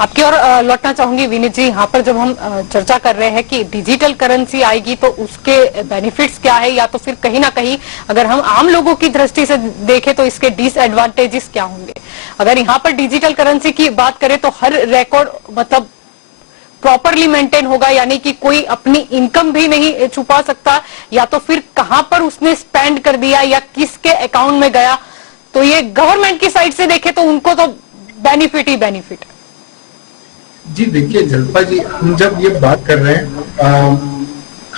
आपकी और लौटना चाहूंगी विनीत जी। यहाँ पर जब हम चर्चा कर रहे हैं कि डिजिटल करेंसी आएगी तो उसके बेनिफिट्स क्या है, या तो फिर कहीं ना कहीं अगर हम आम लोगों की दृष्टि से देखें तो इसके डिसएडवांटेजेस क्या होंगे। अगर यहाँ पर डिजिटल करेंसी की बात करें तो हर रिकॉर्ड मतलब प्रॉपरली मेंटेन होगा, यानी कि कोई अपनी इनकम भी नहीं छुपा सकता, या तो फिर कहां पर उसने स्पेंड कर दिया या किसके अकाउंट में गया। तो ये गवर्नमेंट की साइड से देखें तो उनको तो बेनिफिट ही बेनिफिट है। जी देखिए जल्पा जी, हम जब ये बात कर रहे हैं,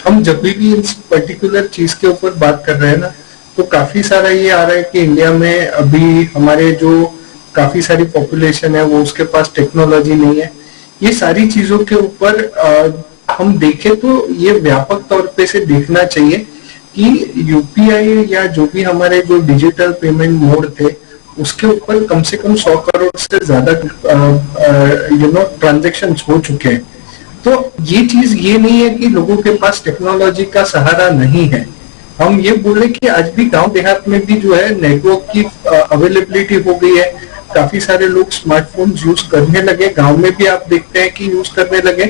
हम जब भी इस पर्टिकुलर चीज के ऊपर बात कर रहे हैं ना, तो काफी सारा ये आ रहा है कि इंडिया में अभी हमारे जो काफी सारी पॉपुलेशन है वो उसके पास टेक्नोलॉजी नहीं है। ये सारी चीजों के ऊपर हम देखें तो ये व्यापक तौर पे से देखना चाहिए कि यूपीआई या जो भी हमारे जो डिजिटल पेमेंट मोड थे उसके ऊपर कम से कम 100 करोड़ से ज्यादा ट्रांजैक्शंस हो चुके हैं। तो ये चीज ये नहीं है कि लोगों के पास टेक्नोलॉजी का सहारा नहीं है। हम ये बोले कि आज भी गांव देहात में भी जो है नेटवर्क की अवेलेबिलिटी हो गई है, काफी सारे लोग स्मार्टफोन यूज करने लगे, गांव में भी आप देखते हैं कि यूज करने लगे।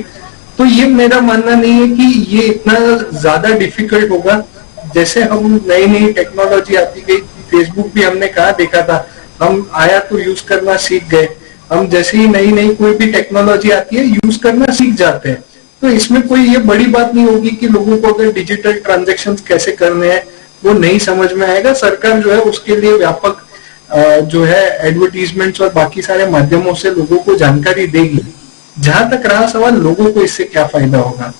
तो ये मेरा मानना नहीं है कि ये इतना ज्यादा डिफिकल्ट होगा। जैसे हम नई नई टेक्नोलॉजी आती गई, फेसबुक भी हमने कहा देखा था, हम आया तो यूज करना सीख गए। हम जैसे ही नई नई कोई भी टेक्नोलॉजी आती है यूज करना सीख जाते हैं। तो इसमें कोई ये बड़ी बात नहीं होगी कि लोगों को अगर डिजिटल ट्रांजैक्शंस कैसे करने हैं वो नहीं समझ में आएगा। सरकार जो है उसके लिए व्यापक जो है एडवर्टीजमेंट्स और बाकी सारे माध्यमों से लोगों को जानकारी देगी। जहां तक रहा सवाल लोगों को इससे क्या फायदा होगा,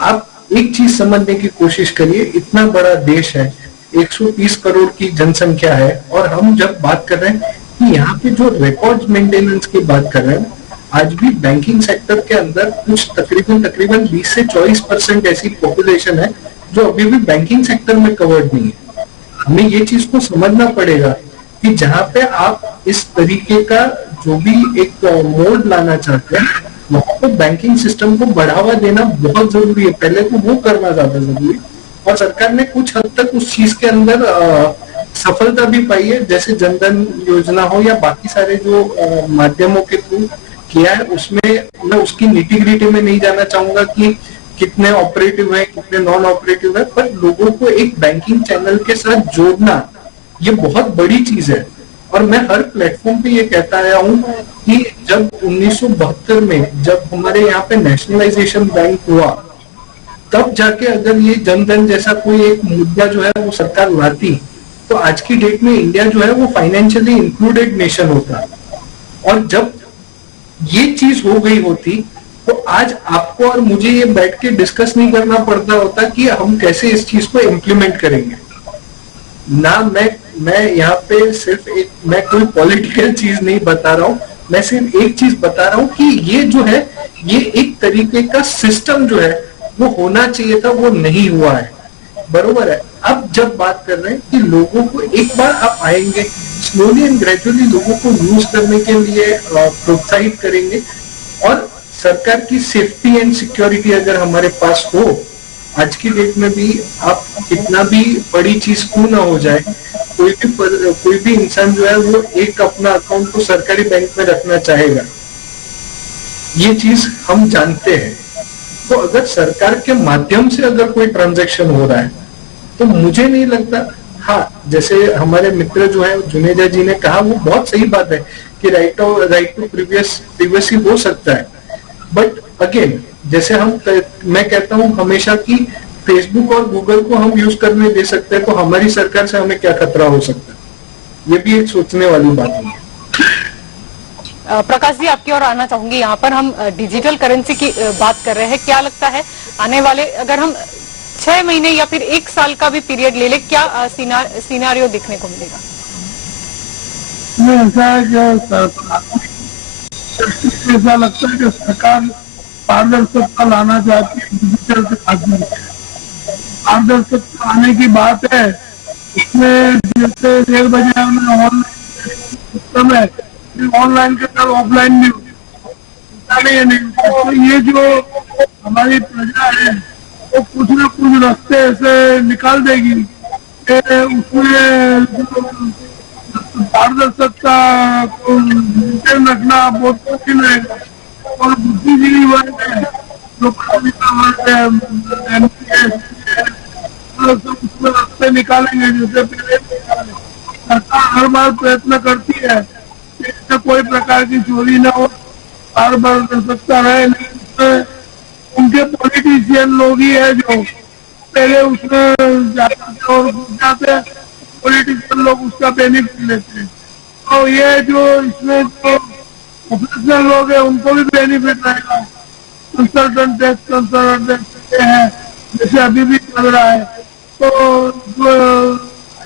आप एक चीज समझने की कोशिश करिए, इतना बड़ा देश है, 130 करोड़ की जनसंख्या है, और हम जब बात कर रहे हैं कि यहाँ पे जो रिकॉर्ड्स मेंटेनेंस की बात कर रहे हैं, आज भी बैंकिंग सेक्टर के अंदर कुछ तकरीबन 20 से 24% ऐसी पॉपुलेशन है जो अभी भी बैंकिंग सेक्टर में कवर्ड नहीं है। हमें ये चीज को समझना पड़ेगा कि जहाँ पे आप इस तरीके का जो भी एक मोड लाना चाहते हैं, वहां पर बैंकिंग सिस्टम को बढ़ावा देना बहुत जरूरी है। पहले तो वो करना ज्यादा जरूरी है, और सरकार ने कुछ हद तक उस चीज के अंदर सफलता भी पाई है, जैसे जनधन योजना हो या बाकी सारे जो माध्यमों के थ्रू किया है। उसमें मैं उसकी निटी-ग्रिटी में नहीं जाना चाहूंगा कि कितने ऑपरेटिव है, कितने नॉन ऑपरेटिव है, पर लोगों को एक बैंकिंग चैनल के साथ जोड़ना ये बहुत बड़ी चीज है। और मैं हर प्लेटफॉर्म पे ये कहता आया हूँ कि जब 1972 में जब हमारे यहाँ पे नेशनलाइजेशन बैंक हुआ, तब जाके अगर ये जनधन जैसा कोई एक मुद्दा जो है वो सरकार लाती, तो आज की डेट में इंडिया जो है वो फाइनेंशियली इंक्लूडेड नेशन होता। और जब ये चीज हो गई होती तो आज आपको और मुझे ये बैठ के डिस्कस नहीं करना पड़ता होता कि हम कैसे इस चीज को इम्प्लीमेंट करेंगे ना। मैं यहाँ पे सिर्फ मैं कोई पॉलिटिकल चीज नहीं बता रहा हूँ, मैं सिर्फ एक चीज बता रहा हूँ कि ये जो है ये एक तरीके का सिस्टम जो है वो होना चाहिए था, वो नहीं हुआ है। बरोबर है। अब जब बात कर रहे हैं कि लोगों को एक बार आप आएंगे, स्लोली एंड ग्रेजुअली लोगों को यूज करने के लिए प्रोत्साहित करेंगे, और सरकार की सेफ्टी एंड सिक्योरिटी अगर हमारे पास हो, आज की डेट में भी आप कितना भी बड़ी चीज क्यों ना हो जाए, कोई भी इंसान जो है वो एक अपना अकाउंट तो सरकारी बैंक में रखना चाहेगा, ये चीज हम जानते हैं। तो अगर सरकार के माध्यम से अगर कोई ट्रांजैक्शन हो रहा है तो मुझे नहीं लगता, हाँ जैसे हमारे मित्र जो है जुनेजा जी ने कहा वो बहुत सही बात है कि राइट टू प्रिवेसी हो सकता है, बट अगेन जैसे मैं कहता हूं हमेशा कि फेसबुक और गूगल को हम यूज करने दे सकते हैं, तो हमारी सरकार से हमें क्या खतरा हो सकता है, ये भी एक सोचने वाली बात है। प्रकाश जी आपकी ओर आना चाहूंगी। यहाँ पर हम डिजिटल करेंसी की बात कर रहे हैं, क्या लगता है आने वाले अगर हम 6 महीने या फिर 1 साल का भी पीरियड ले ले, क्या सिनारियो देखने को मिलेगा? ऐसा है कि ऐसा लगता है कि सरकार पारदर्शिता लाना चाहती है डिजिटल के माध्यम से। पारदर्शिता आने की बात है, उसमें जैसे 1 बजे हमने ऑनलाइन सिस्टम है, ऑनलाइन के साथ ऑफलाइन भी नहीं। तो ये जो हमारी प्रजा है वो कुछ न कुछ रास्ते ऐसे निकाल देगी, उसमें पारदर्शिता को मेंटेन रखना बहुत कठिन है। और बुद्धिजीवी वर्ग है, वर्ग है, सब उसमें रास्ते निकालेंगे। जैसे पहले सरकार हर बार प्रयत्न करती है कि कोई प्रकार की चोरी न हो, बार बार सकता रहे, लेकिन उनके पॉलिटिशियन लोग ही है जो पहले उसमें जाते थे और जाते पॉलिटिशियन लोग उसका बेनिफिट लेते हैं। तो ये जो इसमें जो प्रोफेशनल लोग हैं उनको भी बेनिफिट रहेगा। कंसल्टेंट टैक्स है जैसे अभी भी चल रहा है, तो जो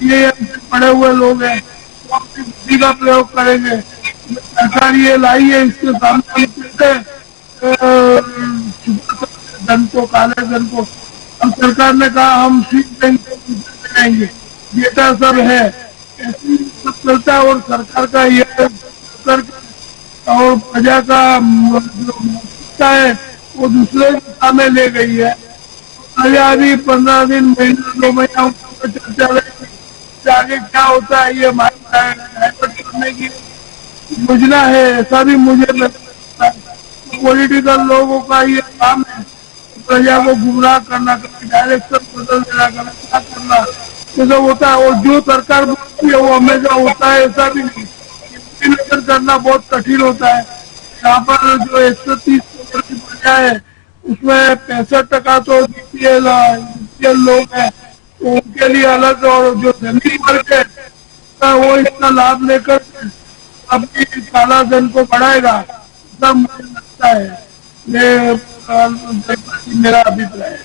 ये पढ़े हुए लोग हैं वो अपनी बुद्धि का प्रयोग करेंगे। सरकार ये लाई है, इसके सामने धन को, काले धन को, अब सरकार ने कहा हम सीट बैंक जाएंगे, डेटा सब है, ऐसी सब चलता है। और सरकार का ये और प्रजा का जो है वो दूसरे दिशा में ले गई है। अरे अभी 15 दिन, महीना, 2 महीना चर्चा रही, आगे क्या होता है ये डाइवर्ट करने की योजना है, ऐसा भी मुझे लगता है। पॉलिटिकल लोगों का ये काम है प्रजा को गुमराह करना, डायरेक्शन बदल देना, क्या करना, ये सब होता है। और जो सरकार बोलती है वो हमेशा होता है, ऐसा भी नहीं। नजर करना बहुत कठिन होता है। यहाँ पर जो 130 करोड़ की प्रजा है उसमें 65% तो बीपीएल लोग हैं, तो उनके लिए अलग, और जो धनी वर्ग है वो इसका लाभ लेकर अपनी काला धन को बढ़ाएगा, ऐसा मुझे लगता है। ये मेरा अभिप्राय है।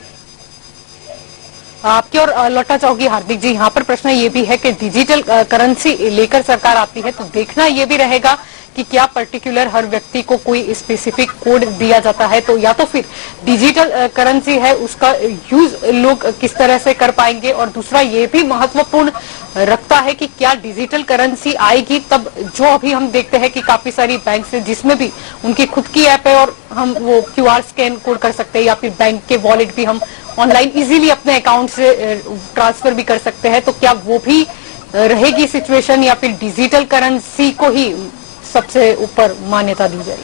आपकी और लौटना चाहूंगी हार्दिक जी। यहाँ पर प्रश्न ये भी है कि डिजिटल करेंसी लेकर सरकार आती है तो देखना ये भी रहेगा कि क्या पर्टिकुलर हर व्यक्ति को कोई स्पेसिफिक कोड दिया जाता है, तो या तो फिर डिजिटल करेंसी है उसका यूज लोग किस तरह से कर पाएंगे। और दूसरा ये भी महत्वपूर्ण रखता है कि क्या डिजिटल करेंसी आएगी तब, जो अभी हम देखते हैं कि काफी सारी बैंक है जिसमें भी उनकी खुद की ऐप है और हम वो क्यूआर स्कैन कोड कर सकते हैं, या फिर बैंक के वॉलेट भी हम ऑनलाइन इजीली अपने अकाउंट से ट्रांसफर भी कर सकते हैं, तो क्या वो भी रहेगी सिचुएशन, या फिर डिजिटल करेंसी को ही सबसे ऊपर मान्यता दी जाएगी?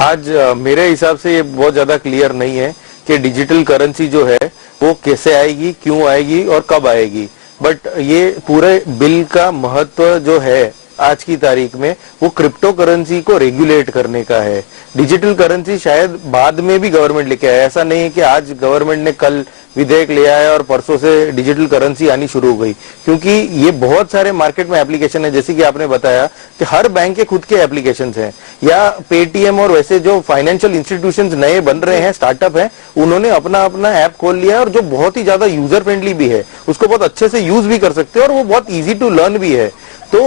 आज मेरे हिसाब से ये बहुत ज्यादा क्लियर नहीं है कि डिजिटल करेंसी जो है वो कैसे आएगी, क्यों आएगी और कब आएगी। बट ये पूरे बिल का महत्व जो है आज की तारीख में वो क्रिप्टो करेंसी को रेगुलेट करने का है। डिजिटल करेंसी शायद बाद में भी गवर्नमेंट लेके आया, ऐसा नहीं है कि आज गवर्नमेंट ने कल विधेयक ले आया और परसों से डिजिटल करेंसी आनी शुरू हो गई, क्योंकि ये बहुत सारे मार्केट में एप्लीकेशन है। जैसे कि आपने बताया कि हर बैंक के खुद के एप्लीकेशन हैं, या पेटीएम और वैसे जो फाइनेंशियल इंस्टीट्यूशंस नए बन रहे हैं, स्टार्टअप है, उन्होंने अपना अपना ऐप खोल लिया और जो बहुत ही ज्यादा यूजर फ्रेंडली भी है, उसको बहुत अच्छे से यूज भी कर सकते हैं और वो बहुत ईजी टू लर्न भी है। तो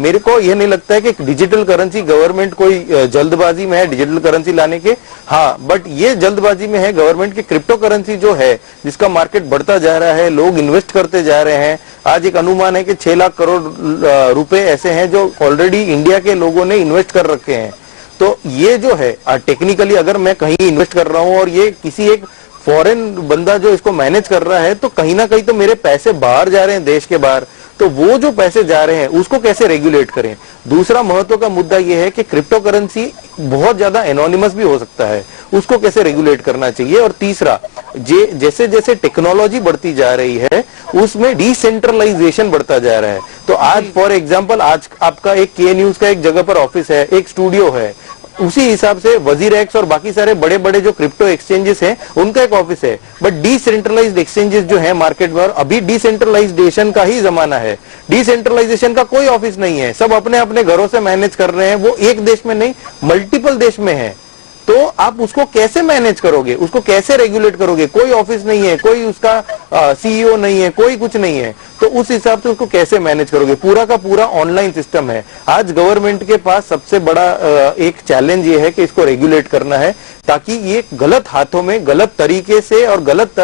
मेरे को ये नहीं लगता है कि डिजिटल करेंसी गवर्नमेंट कोई जल्दबाजी में है डिजिटल करेंसी लाने के। हाँ, बट ये जल्दबाजी में है गवर्नमेंट की क्रिप्टो करेंसी जो है, जिसका मार्केट बढ़ता जा रहा है, लोग इन्वेस्ट करते जा रहे हैं। आज एक अनुमान है कि 6 लाख करोड़ रुपए ऐसे हैं जो ऑलरेडी इंडिया के लोगों ने इन्वेस्ट कर रखे हैं। तो ये जो है टेक्निकली अगर मैं कहीं इन्वेस्ट कर रहा हूं और ये किसी एक फॉरेन बंदा जो इसको मैनेज कर रहा है, तो कहीं ना कहीं तो मेरे पैसे बाहर जा रहे हैं, देश के बाहर। तो वो जो पैसे जा रहे हैं उसको कैसे रेगुलेट करें। दूसरा महत्व का मुद्दा यह है कि क्रिप्टो करेंसी बहुत ज्यादा एनोनिमस भी हो सकता है, उसको कैसे रेगुलेट करना चाहिए। और तीसरा, जैसे जैसे टेक्नोलॉजी बढ़ती जा रही है उसमें डिसेंट्रलाइजेशन बढ़ता जा रहा है। तो आज फॉर एग्जांपल, आज आपका एक के न्यूज का एक जगह पर ऑफिस है, एक स्टूडियो है, उसी हिसाब से वजीर एक्स और बाकी सारे बड़े बड़े जो क्रिप्टो एक्सचेंजेस हैं उनका एक ऑफिस है। बट डिसेंट्रलाइज्ड एक्सचेंजेस जो है मार्केट में, अभी डिसेंट्रलाइजेशन का ही जमाना है, डिसेंट्रलाइजेशन का कोई ऑफिस नहीं है, सब अपने अपने घरों से मैनेज कर रहे हैं। वो एक देश में नहीं, मल्टीपल देश में है। तो आप उसको कैसे मैनेज करोगे, उसको कैसे रेगुलेट करोगे? कोई ऑफिस नहीं है, कोई उसका सीईओ नहीं है, कोई कुछ नहीं है, तो उस हिसाब से उसको कैसे मैनेज करोगे? पूरा का पूरा ऑनलाइन सिस्टम है। आज गवर्नमेंट के पास सबसे बड़ा एक चैलेंज ये है कि इसको रेगुलेट करना है, ताकि ये गलत हाथों में, गलत तरीके से और गलत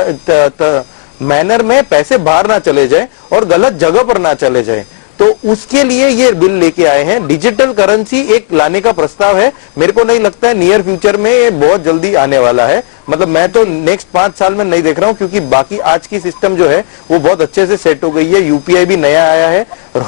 मैनर में पैसे बाहर ना चले जाए और गलत जगह पर ना चले जाए। तो उसके लिए ये बिल लेके आए हैं। डिजिटल करेंसी एक लाने का प्रस्ताव है, मेरे को नहीं लगता है नियर फ्यूचर में ये बहुत जल्दी आने वाला है। मतलब मैं तो नेक्स्ट 5 साल में नहीं देख रहा हूं, क्योंकि बाकी आज की सिस्टम जो है वो बहुत अच्छे से सेट हो गई है। यूपीआई भी नया आया है और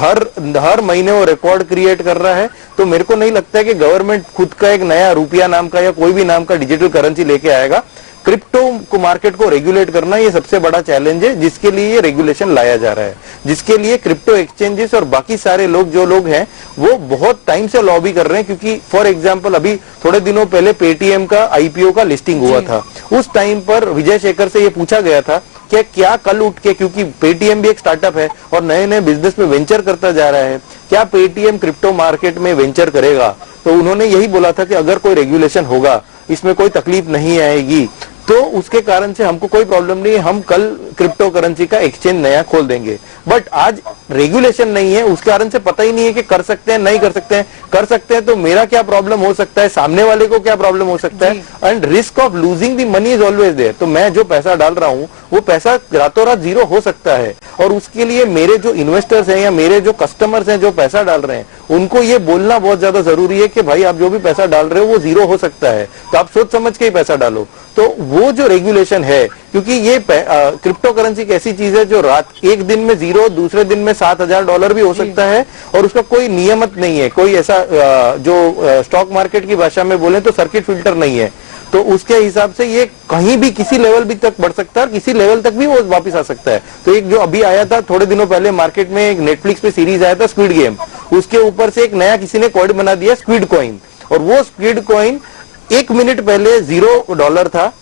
हर महीने वो रिकॉर्ड क्रिएट कर रहा है। तो मेरे को नहीं लगता है कि गवर्नमेंट खुद का एक नया रुपया नाम का या कोई भी नाम का डिजिटल करेंसी लेके आएगा। क्रिप्टो को मार्केट को रेगुलेट करना ये सबसे बड़ा चैलेंज है, जिसके लिए ये रेगुलेशन लाया जा रहा है, जिसके लिए क्रिप्टो एक्सचेंजेस और बाकी सारे लोग जो लोग हैं वो बहुत टाइम से लॉबी कर रहे हैं। क्योंकि फॉर एग्जांपल अभी थोड़े दिनों पहले पेटीएम का आईपीओ का लिस्टिंग हुआ था, उस टाइम पर विजय शेखर से ये पूछा गया था कि क्या कल उठ के, क्योंकि पेटीएम भी एक स्टार्टअप है और नए नए बिजनेस में वेंचर करता जा रहा है, क्या पेटीएम क्रिप्टो मार्केट में वेंचर करेगा? तो उन्होंने यही बोला था कि अगर कोई रेगुलेशन होगा इसमें कोई तकलीफ नहीं आएगी। तो उसके कारण से हमको कोई प्रॉब्लम नहीं है, हम कल क्रिप्टो करेंसी का एक्सचेंज नया खोल देंगे। बट आज रेगुलेशन नहीं है, उस कारण से पता ही नहीं है कि कर सकते हैं नहीं कर सकते हैं। कर सकते हैं तो मेरा क्या प्रॉब्लम हो सकता है, सामने वाले को क्या प्रॉब्लम हो सकता है, and risk of losing the money is always there. तो मैं जो पैसा डाल रहा हूं वो पैसा रातों रात जीरो हो सकता है, और उसके लिए मेरे जो इन्वेस्टर्स हैं या मेरे जो कस्टमर्स हैं जो पैसा डाल रहे हैं उनको ये बोलना बहुत ज्यादा जरूरी है कि भाई आप जो भी पैसा डाल रहे हो वो जीरो हो सकता है, तो आप सोच समझ के ही पैसा डालो। तो वो जो रेगुलेशन है, क्योंकि ये क्रिप्टो करेंसी एक ऐसी चीज है जो रात एक दिन में जीरो, दूसरे दिन में $7,000 भी हो सकता है, और उसका कोई नियमित नहीं है, कोई ऐसा जो स्टॉक मार्केट की भाषा में बोले तो सर्किट फिल्टर नहीं है। तो उसके हिसाब से ये कहीं भी किसी लेवल भी तक बढ़ सकता है और किसी लेवल तक भी वो वापस आ सकता है। तो एक जो अभी आया था थोड़े दिनों पहले मार्केट में, एक नेटफ्लिक्स पे सीरीज आया था स्क्विड गेम, उसके ऊपर से एक नया किसी ने कॉइन बना दिया स्क्विड कॉइन, और वो स्क्विड कॉइन 1 मिनट पहले $0 था,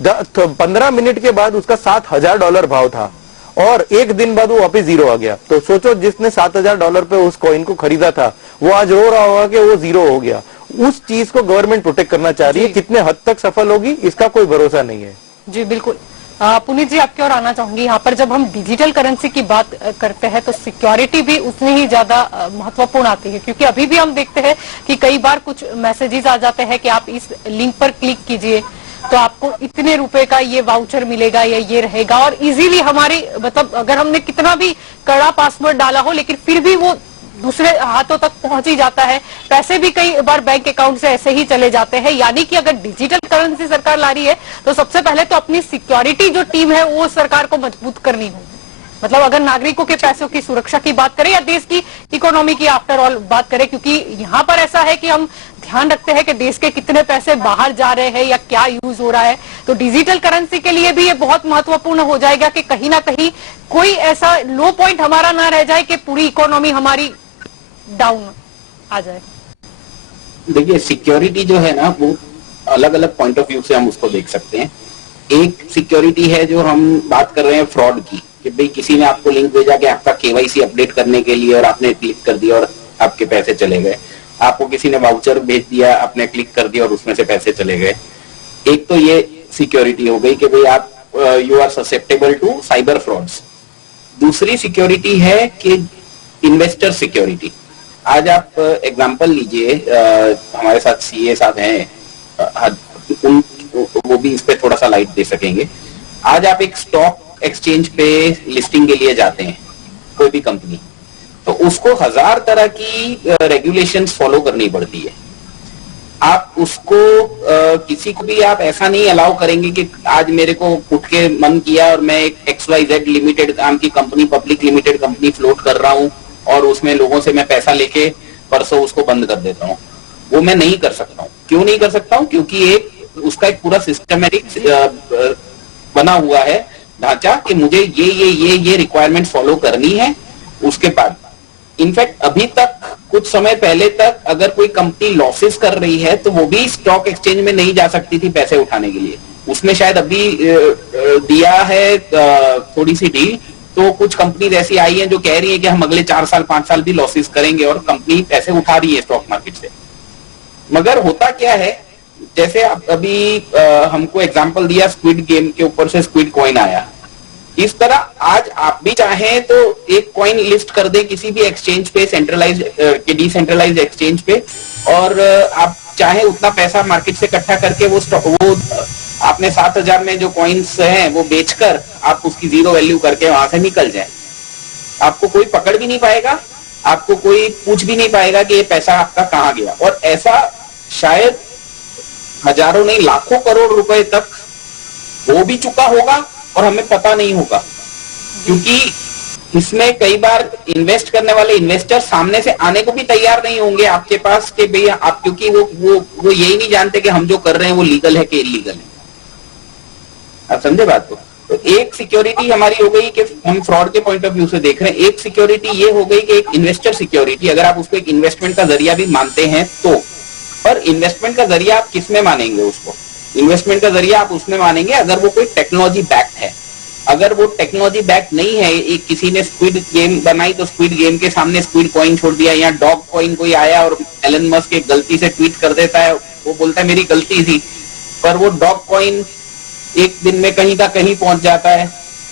15 मिनट के बाद उसका $7,000 भाव था, और एक दिन बाद वो वापस जीरो आ गया। तो सोचो जिसने $7,000 पे उस कॉइन को खरीदा था वो आज रो रहा होगा कि वो जीरो हो गया। उस चीज को गवर्नमेंट प्रोटेक्ट करना चाह रही है, कितने हद तक सफल होगी इसका कोई भरोसा नहीं है। जी बिल्कुल। पुनीत जी आपकी ओर आना चाहूंगी। यहाँ पर जब हम डिजिटल करेंसी की बात करते हैं तो सिक्योरिटी भी उतनी ही ज्यादा महत्वपूर्ण आती है, क्योंकि अभी भी हम देखते हैं कि कई बार कुछ मैसेजेस आ जाते हैं कि आप इस लिंक पर क्लिक कीजिए तो आपको इतने रुपए का ये वाउचर मिलेगा या ये रहेगा, और इजीली हमारी मतलब अगर हमने कितना भी कड़ा पासवर्ड डाला हो लेकिन फिर भी वो दूसरे हाथों तक पहुंच ही जाता है। पैसे भी कई बार बैंक अकाउंट से ऐसे ही चले जाते हैं। यानी कि अगर डिजिटल करेंसी सरकार ला रही है तो सबसे पहले तो अपनी सिक्योरिटी जो टीम है वो सरकार को मजबूत करनी होगी। मतलब अगर नागरिकों के पैसों की सुरक्षा की बात करें या देश की इकोनॉमी की आफ्टर ऑल बात करें, क्योंकि यहाँ पर ऐसा है कि हम ध्यान रखते हैं कि देश के कितने पैसे बाहर जा रहे हैं या क्या यूज हो रहा है, तो डिजिटल करेंसी के लिए भी ये बहुत महत्वपूर्ण हो जाएगा कि कहीं ना कहीं कोई ऐसा लो पॉइंट हमारा ना रह जाए कि पूरी इकोनॉमी हमारी डाउन आ जाए। देखिए सिक्योरिटी जो है ना वो अलग अलग पॉइंट ऑफ व्यू से हम उसको देख सकते हैं। एक सिक्योरिटी है जो हम बात कर रहे हैं फ्रॉड की, कि भाई किसी ने आपको लिंक भेजा कि आपका केवाईसी अपडेट करने के लिए और आपने क्लिक कर दिया और आपके पैसे चले गए। आपको किसी ने वाउचर भेज दिया, आपने क्लिक कर दिया और उसमें से पैसे चले गए। एक तो ये सिक्योरिटी हो गई कि भाई आप you are susceptible to cyber frauds. दूसरी सिक्योरिटी है कि इन्वेस्टर सिक्योरिटी। आज आप एग्जांपल लीजिए, हमारे साथ सीए साहब हैं, वो भी इस पे थोड़ा सा लाइट दे सकेंगे। आज आप एक स्टॉक एक्सचेंज पे लिस्टिंग के लिए जाते हैं कोई भी कंपनी, तो उसको 1000 तरह की रेगुलेशंस फॉलो करनी पड़ती है। आप उसको किसी को भी आप ऐसा नहीं अलाउ करेंगे कि आज मेरे को उठ के मन किया और मैं एक XYZ लिमिटेड नाम की company, public limited company float कर रहा हूं और उसमें लोगों से मैं पैसा लेके परसों उसको बंद कर देता हूं। वो मैं नहीं कर सकता हूं। क्यों नहीं कर सकता हूं? क्योंकि उसका एक पूरा सिस्टमेटिक बना हुआ है ढांचा कि मुझे ये रिक्वायरमेंट फॉलो करनी है। उसके बाद इनफैक्ट अभी तक कुछ समय पहले तक अगर कोई कंपनी लॉसेस कर रही है तो वो भी स्टॉक एक्सचेंज में नहीं जा सकती थी पैसे उठाने के लिए। उसमें शायद अभी दिया है थोड़ी सी डील, तो कुछ कंपनी ऐसी आई हैं जो कह रही है कि हम अगले 4 साल 5 साल भी लॉसेस करेंगे, और कंपनी पैसे उठा रही है स्टॉक मार्केट से। मगर होता क्या है, जैसे अभी हमको एग्जांपल दिया स्क्विड गेम के ऊपर से स्क्विड कॉइन आया, इस तरह आज आप भी चाहें तो एक कॉइन लिस्ट कर दें किसी भी एक्सचेंज पे, सेंट्रलाइज के डिसेंट्रलाइज एक्सचेंज पे, और आप चाहे उतना पैसा मार्केट से इकट्ठा करके वो आपने 7000 में जो कॉइन्स हैं वो बेचकर आप उसकी जीरो वैल्यू करके वहां से निकल जाए। आपको कोई पकड़ भी नहीं पाएगा, आपको कोई पूछ भी नहीं पाएगा कि ये पैसा आपका कहाँ गया। और ऐसा शायद हजारों नहीं लाखों करोड़ रुपए तक हो भी चुका होगा और हमें पता नहीं होगा, क्योंकि इसमें कई बार इन्वेस्ट करने वाले इन्वेस्टर सामने से आने को भी तैयार नहीं होंगे आपके पास कि भैया आप, क्योंकि वो यही नहीं जानते कि हम जो कर रहे हैं वो लीगल है कि इलीगल है। आप समझे बात को? तो एक सिक्योरिटी हमारी हो गई कि हम फ्रॉड के पॉइंट ऑफ व्यू से देख रहे हैं। एक सिक्योरिटी ये हो गई कि एक इन्वेस्टर सिक्योरिटी, अगर आप उसको एक इन्वेस्टमेंट का जरिया भी मानते हैं तो। पर इन्वेस्टमेंट का जरिया आप किस में मानेंगे उसको? इन्वेस्टमेंट का जरिया आप उसमें मानेंगे अगर वो कोई टेक्नोलॉजी बैक्ड है। अगर वो टेक्नोलॉजी बैक्ड नहीं है, एक किसी ने स्क्विड गेम बनाई तो स्क्विड गेम के सामने स्क्विड कॉइन छोड़ दिया, या डॉग कॉइन कोई आया और एलन मस्क एक गलती से ट्वीट कर देता है, वो बोलता है मेरी गलती थी, पर वो डॉग कॉइन एक दिन में कहीं का कहीं पहुंच जाता है।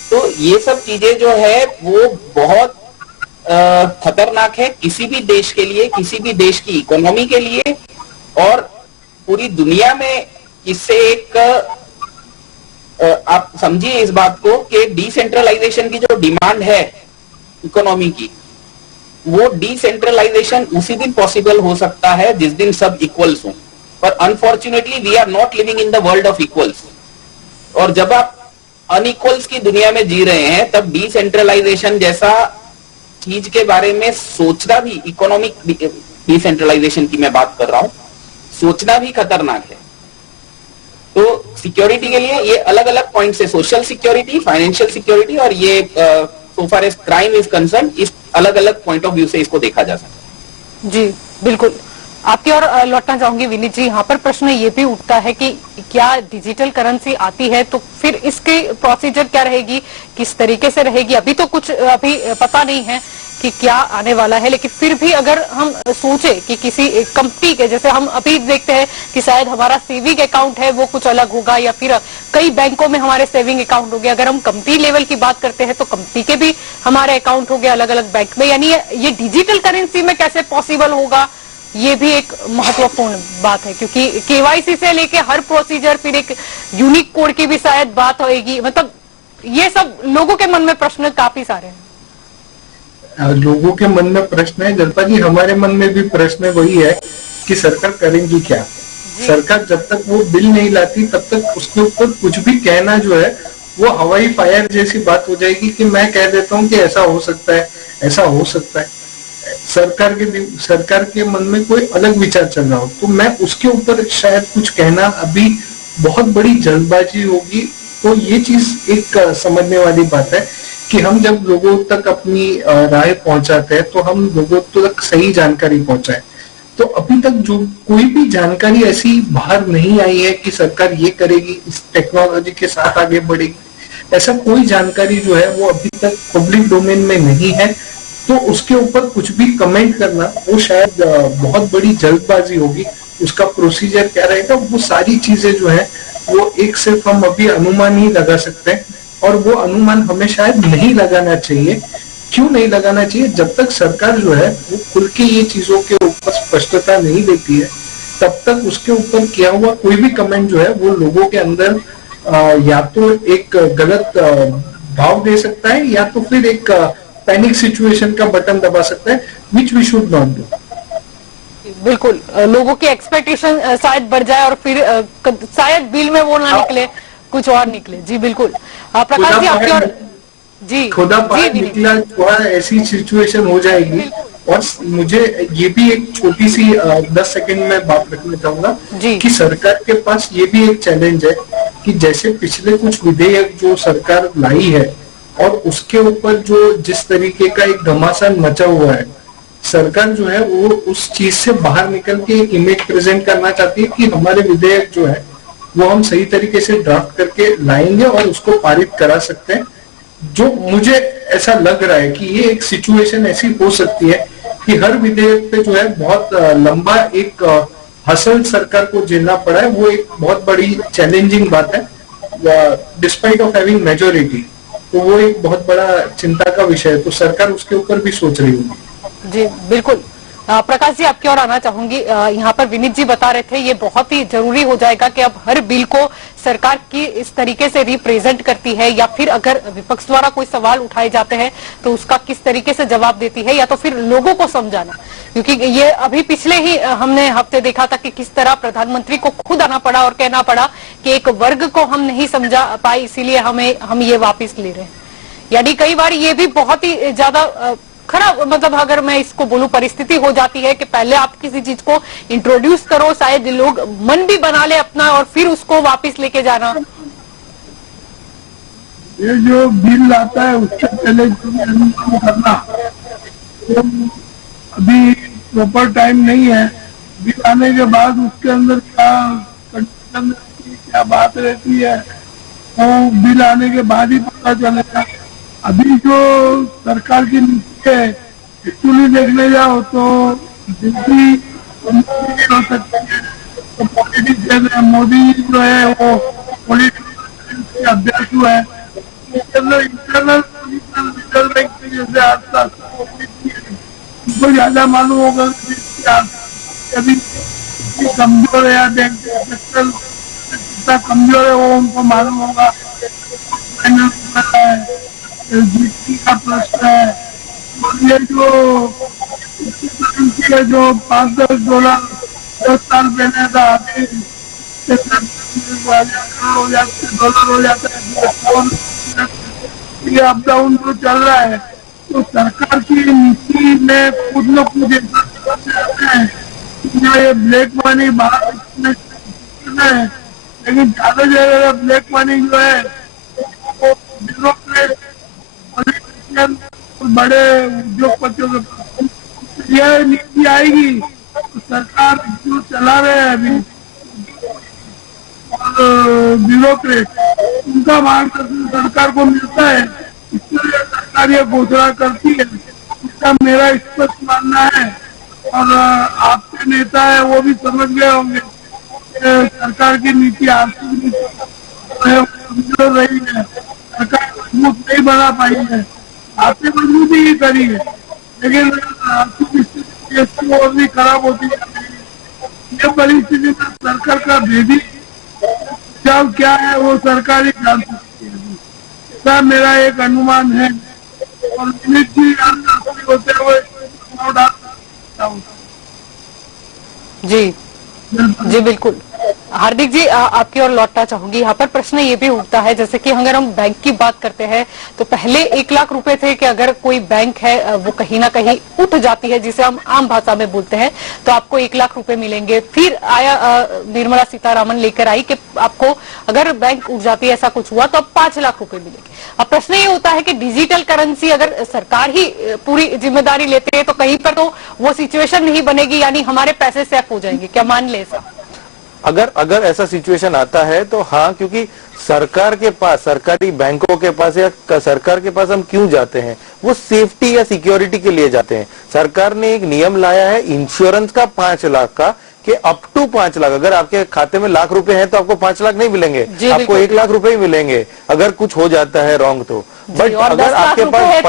तो ये सब चीजें जो है वो बहुत खतरनाक है किसी भी देश के लिए, किसी भी देश की इकोनॉमी के लिए, और पूरी दुनिया में इससे एक आप समझिए इस बात को कि डिसेंट्रलाइजेशन की जो डिमांड है इकोनॉमी की, वो डिसेंट्रलाइजेशन उसी दिन पॉसिबल हो सकता है जिस दिन सब इक्वल्स हो, पर unfortunately we are not living in the world of equals. और जब आप अनइक्वल्स की दुनिया में जी रहे हैं तब डिसेंट्रलाइजेशन जैसा चीज के बारे में सोचना भी, इकोनॉमिक डिसेंट्रलाइजेशन की मैं बात कर रहा हूं, सोचना भी खतरनाक है। तो सिक्योरिटी के लिए ये अलग अलग पॉइंट्स है, सोशल सिक्योरिटी, फाइनेंशियल सिक्योरिटी, और ये so far as crime is concern, इस अलग अलग पॉइंट ऑफ व्यू से इसको देखा जा सकता है। जी बिल्कुल, आपकी ओर लौटना चाहूंगी विनीत जी। यहाँ पर प्रश्न ये भी उठता है कि क्या डिजिटल करेंसी आती है तो फिर इसकी प्रोसीजर क्या रहेगी, किस तरीके से रहेगी? अभी तो कुछ अभी पता नहीं है कि क्या आने वाला है, लेकिन फिर भी अगर हम सोचे कि किसी कंपनी के, जैसे हम अभी देखते हैं कि शायद हमारा सेविंग अकाउंट है वो कुछ अलग होगा, या फिर कई बैंकों में हमारे सेविंग अकाउंट हो गए। अगर हम कंपनी लेवल की बात करते हैं तो कंपनी के भी हमारे अकाउंट हो गए अलग अलग बैंक में, यानी ये डिजिटल करेंसी में कैसे पॉसिबल होगा, ये भी एक महत्वपूर्ण बात है, क्योंकि केवाईसी से लेके हर प्रोसीजर, फिर एक यूनिक कोड की भी शायद बात होगी। मतलब ये सब लोगों के मन में प्रश्न काफी सारे हैं। लोगों के मन में प्रश्न है जनता जी, हमारे मन में भी प्रश्न वही है कि सरकार करेंगी क्या। सरकार जब तक वो बिल नहीं लाती तब तक उसके ऊपर कुछ भी कहना जो है वो हवाई फायर जैसी बात हो जाएगी कि मैं कह देता हूँ कि ऐसा हो सकता है, ऐसा हो सकता है। सरकार के मन में कोई अलग विचार चल रहा हो तो मैं उसके ऊपर शायद कुछ कहना अभी बहुत बड़ी जल्दबाजी होगी। तो ये चीज एक समझने वाली बात है कि हम जब लोगों तक अपनी राय पहुंचाते हैं तो हम लोगों तक सही जानकारी पहुंचाए। तो अभी तक जो कोई भी जानकारी ऐसी बाहर नहीं आई है कि सरकार ये करेगी, इस टेक्नोलॉजी के साथ आगे बढ़ेगी, ऐसा कोई जानकारी जो है वो अभी तक पब्लिक डोमेन में नहीं है। तो उसके ऊपर कुछ भी कमेंट करना वो शायद बहुत बड़ी जल्दबाजी होगी। उसका प्रोसीजर क्या रहेगा, वो सारी चीजें जो है वो एक सिर्फ हम अभी अनुमान ही लगा सकते हैं, और वो अनुमान हमें शायद नहीं लगाना चाहिए। क्यों नहीं लगाना चाहिए? जब तक सरकार जो है वो खुल के ये चीजों के ऊपर स्पष्टता नहीं देती है तब तक उसके ऊपर किया हुआ कोई भी कमेंट जो है वो लोगों के अंदर या तो एक गलत भाव दे सकता है या तो फिर एक पैनिक सिचुएशन का बटन दबा सकता है, which we should not do. बिल्कुल, लोगों की एक्सपेक्टेशन शायद बढ़ जाए और फिर शायद बिल में वो ना निकले, कुछ और निकले। जी बिल्कुल, प्रकाश जी आपकी और जी खुदा पार निकला थोड़ा ऐसी सिचुएशन हो जाएगी। और मुझे ये भी एक छोटी सी 10 सेकंड में बात रखना चाहूंगा कि सरकार के पास ये भी एक चैलेंज है कि जैसे पिछले कुछ विधेयक जो सरकार लाई है और उसके ऊपर जो जिस तरीके का एक घमासान मचा हुआ है, सरकार जो है वो उस चीज से बाहर निकल के एक इमेज प्रेजेंट करना चाहती है कि हमारे विधेयक जो है वो हम सही तरीके से ड्राफ्ट करके लाएंगे और उसको पारित करा सकते हैं। जो मुझे ऐसा लग रहा है कि ये एक सिचुएशन ऐसी हो सकती है कि हर विधेयक पे जो है बहुत लंबा एक हसल सरकार को झेलना पड़ा है। वो एक बहुत बड़ी चैलेंजिंग बात है डिस्पाइट ऑफ हैविंग मेजोरिटी। तो वो एक बहुत बड़ा चिंता का विषय है, तो सरकार उसके ऊपर भी सोच रही होगी। जी बिल्कुल, प्रकाश जी आपकी ओर आना चाहूंगी। यहाँ पर विनीत जी बता रहे थे ये बहुत ही जरूरी हो जाएगा कि अब हर बिल को सरकार की इस तरीके से रिप्रेजेंट करती है, या फिर अगर विपक्ष द्वारा कोई सवाल उठाए जाते हैं तो उसका किस तरीके से जवाब देती है, या तो फिर लोगों को समझाना। क्योंकि ये अभी पिछले ही हमने हफ्ते देखा था कि किस तरह प्रधानमंत्री को खुद आना पड़ा और कहना पड़ा कि एक वर्ग को हम नहीं समझा पाए, इसीलिए हम ये वापिस ले रहे हैं। यानी कई बार ये भी बहुत ही ज्यादा खराब, मतलब अगर मैं इसको बोलूं, परिस्थिति हो जाती है कि पहले आप किसी चीज को इंट्रोड्यूस करो, शायद लोग मन भी बना ले अपना, और फिर उसको वापस लेके जाना। ये जो बिल आता है उससे पहले जो करना, तो अभी प्रॉपर टाइम नहीं है। बिल आने के बाद उसके अंदर क्या कंडीशन रहती है, क्या बात रहती है, तो बिल आने के बाद ही पता चलेगा। अभी जो सरकार की नीति है एक्चुअली देखने जाओ तो जितनी हो सकती है, तो पॉलिटिशियन मोदी जो है वो पॉलिटिक्स के अध्यक्ष हुए हैं, इंटरनल रिजर्व बैंक के जैसे आज तक उनको ज्यादा मालूम होगा यदि कमजोर है या बैंक सेक्टर कितना कमजोर है वो उनको मालूम होगा। जीएसटी का प्रश्न है और ये जो $5-10 10 साल पहले था अभी $1,000 हो जाता है। ये अप डाउन जो चल रहा है तो सरकार की नीति में कुछ न कुछ ऐसा है ये ब्लैक मनी बाहर है, लेकिन ज्यादा से ज्यादा ब्लैक मनी जो है वो ब्यूरोक्रेट पॉलिटिशियन और बड़े उद्योगपतियों के पास यह नीति आएगी तो सरकार जो चला रहे हैं अभी और ब्यूरोक्रेट उनका मार्गदर्शन सरकार को मिलता है, इसलिए सरकार ये घोषणा करती है। इसका मेरा स्पष्ट मानना है और आपके नेता है वो भी समझ गए होंगे सरकार की नीति आर्थिक नीति कमजोर रही है, सरकार मजबूत नहीं बना पाई है, आर्थिक मजबूती ही करी है, लेकिन आर्थिक स्थिति और भी खराब होती है। ये परिस्थिति में सरकार का भेदी जब क्या है वो सरकार ही जान सकती है, ऐसा मेरा एक अनुमान है और विनीत जी होते हुए जी जी बिल्कुल। हार्दिक जी आपकी ओर लौटना चाहूंगी। यहाँ पर प्रश्न ये भी उठता है जैसे कि अगर हम बैंक की बात करते हैं तो पहले 1 लाख रुपए थे कि अगर कोई बैंक है वो कहीं ना कहीं उठ जाती है जिसे हम आम भाषा में बोलते हैं तो आपको 1 लाख रुपए मिलेंगे। फिर आया निर्मला सीतारामन लेकर आई कि आपको अगर बैंक उठ जाती है ऐसा कुछ हुआ तो अब 5 लाख रुपए मिलेंगे। अब प्रश्न ये होता है कि डिजिटल करेंसी अगर सरकार ही पूरी जिम्मेदारी लेती है तो कहीं पर तो वो सिचुएशन नहीं बनेगी, यानी हमारे पैसे सेफ हो जाएंगे, क्या मान ले ऐसा? अगर ऐसा सिचुएशन आता है तो हाँ, क्योंकि सरकार के पास, सरकारी बैंकों के पास या सरकार के पास हम क्यों जाते हैं, वो सेफ्टी या सिक्योरिटी के लिए जाते हैं। सरकार ने एक नियम लाया है इंश्योरेंस का 5 लाख का कि अप टू 5 लाख, अगर आपके खाते में लाख रुपए हैं तो आपको 5 लाख नहीं मिलेंगे, आपको 1 लाख रुपए ही मिलेंगे अगर कुछ हो जाता है रॉन्ग तो। बट अगर आपके पास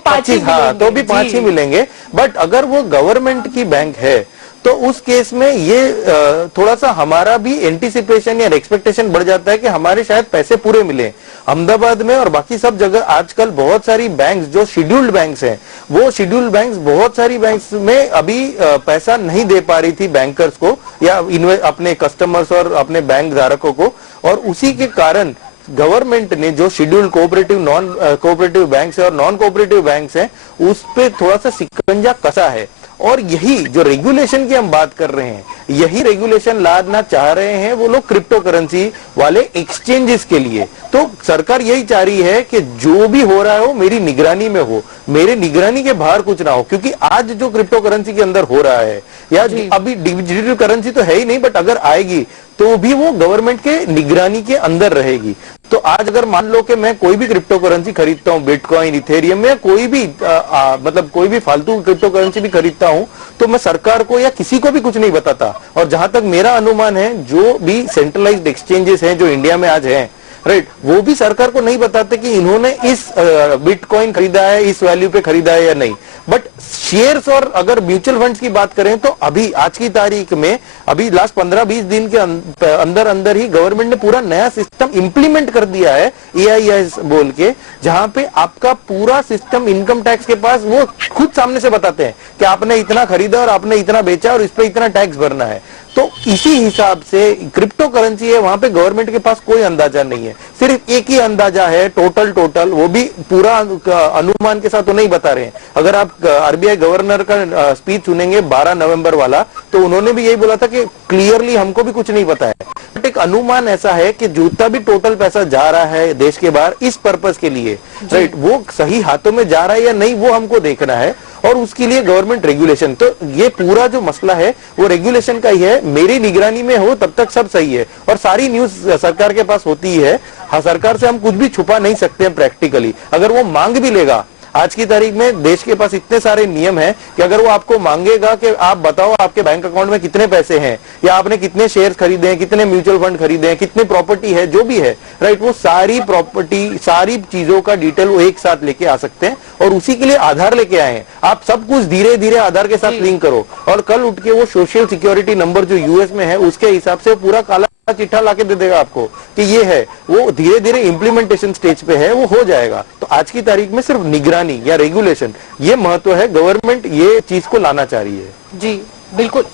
25 हाँ तो भी 5 ही मिलेंगे। बट अगर वो गवर्नमेंट की बैंक है तो उस केस में ये थोड़ा सा हमारा भी एंटिसिपेशन या एक्सपेक्टेशन बढ़ जाता है कि हमारे शायद पैसे पूरे मिले। अहमदाबाद में और बाकी सब जगह आजकल बहुत सारी बैंक्स जो शेड्यूल्ड बैंक्स हैं, वो शेड्यूल्ड बैंक्स बहुत सारी बैंक्स में अभी पैसा नहीं दे पा रही थी बैंकर्स को या अपने कस्टमर्स और अपने बैंक धारकों को, और उसी के कारण गवर्नमेंट ने जो scheduled cooperative, non cooperative banks है और नॉन कोऑपरेटिव बैंक्स हैं उस पे थोड़ा सा शिकंजा कसा है। और यही जो रेगुलेशन की हम बात कर रहे हैं, यही रेगुलेशन लादना चाह रहे हैं वो लोग क्रिप्टो करेंसी वाले एक्सचेंजेस के लिए। तो सरकार यही चाह रही है कि जो भी हो रहा है वो मेरी निगरानी में हो, मेरे निगरानी के बाहर कुछ ना हो, क्योंकि आज जो क्रिप्टो करेंसी के अंदर हो रहा है या अभी डिजिटल करेंसी तो है ही नहीं, बट अगर आएगी तो भी वो गवर्नमेंट के निगरानी के अंदर रहेगी। तो आज अगर मान लो कि मैं कोई भी क्रिप्टो करेंसी खरीदता हूं, बिटकॉइन, इथेरियम या कोई भी मतलब कोई भी फालतू क्रिप्टो करेंसी भी खरीदता हूं, तो मैं सरकार को या किसी को भी कुछ नहीं बताता। और जहां तक मेरा अनुमान है, जो भी सेंट्रलाइज्ड एक्सचेंजेस हैं जो इंडिया में आज हैं, राइट, वो भी सरकार को नहीं बताते कि इन्होंने इस बिटकॉइन खरीदा है, इस वैल्यू पे खरीदा है या नहीं। बट शेयर्स और अगर म्यूचुअल फंड्स की बात करें तो अभी आज की तारीख में, अभी लास्ट 15-20 दिन के अंदर अंदर ही गवर्नमेंट ने पूरा नया सिस्टम इंप्लीमेंट कर दिया है, AIS बोल के, जहां पे आपका पूरा सिस्टम इनकम टैक्स के पास वो खुद सामने से बताते हैं कि आपने इतना खरीदा और आपने इतना बेचा और इस पे इतना टैक्स भरना है। तो इसी हिसाब से क्रिप्टो करेंसी है, वहां पे गवर्नमेंट के पास कोई अंदाजा नहीं है, सिर्फ एक ही अंदाजा है टोटल, वो भी पूरा अनुमान के साथ तो नहीं बता रहे हैं। अगर आप RBI गवर्नर का स्पीच सुनेंगे 12 नवंबर वाला, तो उन्होंने भी यही बोला था कि क्लियरली हमको भी कुछ नहीं पता है, बट एक अनुमान ऐसा है कि जितना भी टोटल पैसा जा रहा है देश के बाहर इस पर्पस के लिए, राइट, वो सही हाथों में जा रहा है या नहीं वो हमको देखना है, और उसके लिए गवर्नमेंट रेगुलेशन। तो ये पूरा जो मसला है वो रेगुलेशन का ही है, मेरी निगरानी में हो तब तक सब सही है। और सारी न्यूज सरकार के पास होती है, हाँ, सरकार से हम कुछ भी छुपा नहीं सकते हैं प्रैक्टिकली। अगर वो मांग भी लेगा, आज की तारीख में देश के पास इतने सारे नियम हैं कि अगर वो आपको मांगेगा कि आप बताओ आपके बैंक अकाउंट में कितने पैसे हैं, या आपने कितने शेयर खरीदे हैं, कितने म्यूचुअल फंड खरीदे हैं, कितनी प्रॉपर्टी है, जो भी है, राइट, वो सारी प्रॉपर्टी, सारी चीजों का डिटेल वो एक साथ लेके आ सकते हैं। और उसी के लिए आधार लेके आए हैं। आप सब कुछ धीरे धीरे आधार के साथ लिंक करो, और कल उठ के वो सोशल सिक्योरिटी नंबर जो यूएस में है उसके हिसाब से पूरा काला चिट्ठा लाके दे देगा आपको कि ये है। वो धीरे धीरे इंप्लीमेंटेशन स्टेज पे है, वो हो जाएगा। तो आज की तारीख में सिर्फ निगरानी या रेगुलेशन ये महत्व है, गवर्नमेंट ये चीज को लाना चाह रही है। जी बिल्कुल,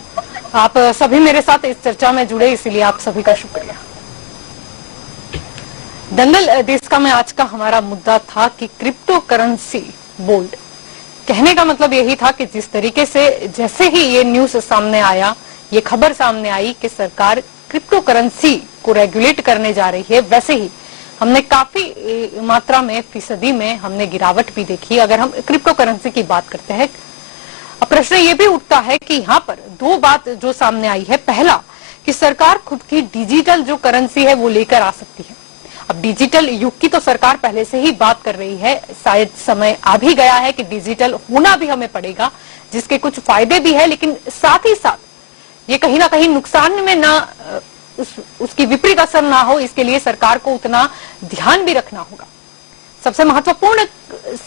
आप सभी मेरे साथ इस चर्चा में जुड़े, इसलिए आप सभी का शुक्रिया। दंगल देश का में आज का हमारा मुद्दा था कि क्रिप्टो करेंसी बोल्ड। कहने का मतलब यही था कि जिस तरीके से जैसे ही ये न्यूज सामने आया, ये खबर सामने आई कि सरकार क्रिप्टो करेंसी को रेगुलेट करने जा रही है, वैसे ही हमने काफी मात्रा में, फीसदी में हमने गिरावट भी देखी। अगर हम क्रिप्टो करेंसी की बात करते हैं, अब प्रश्न ये भी उठता है कि यहाँ पर दो बात जो सामने आई है। पहला कि सरकार खुद की डिजिटल जो करेंसी है वो लेकर आ सकती है। अब डिजिटल युग की तो सरकार पहले से ही बात कर रही है, शायद समय आ भी गया है कि डिजिटल होना भी हमें पड़ेगा, जिसके कुछ फायदे भी है, लेकिन साथ ही साथ ये कहीं ना कहीं नुकसान में ना उसकी विपरीत असर ना हो, इसके लिए सरकार को उतना ध्यान भी रखना होगा। सबसे महत्वपूर्ण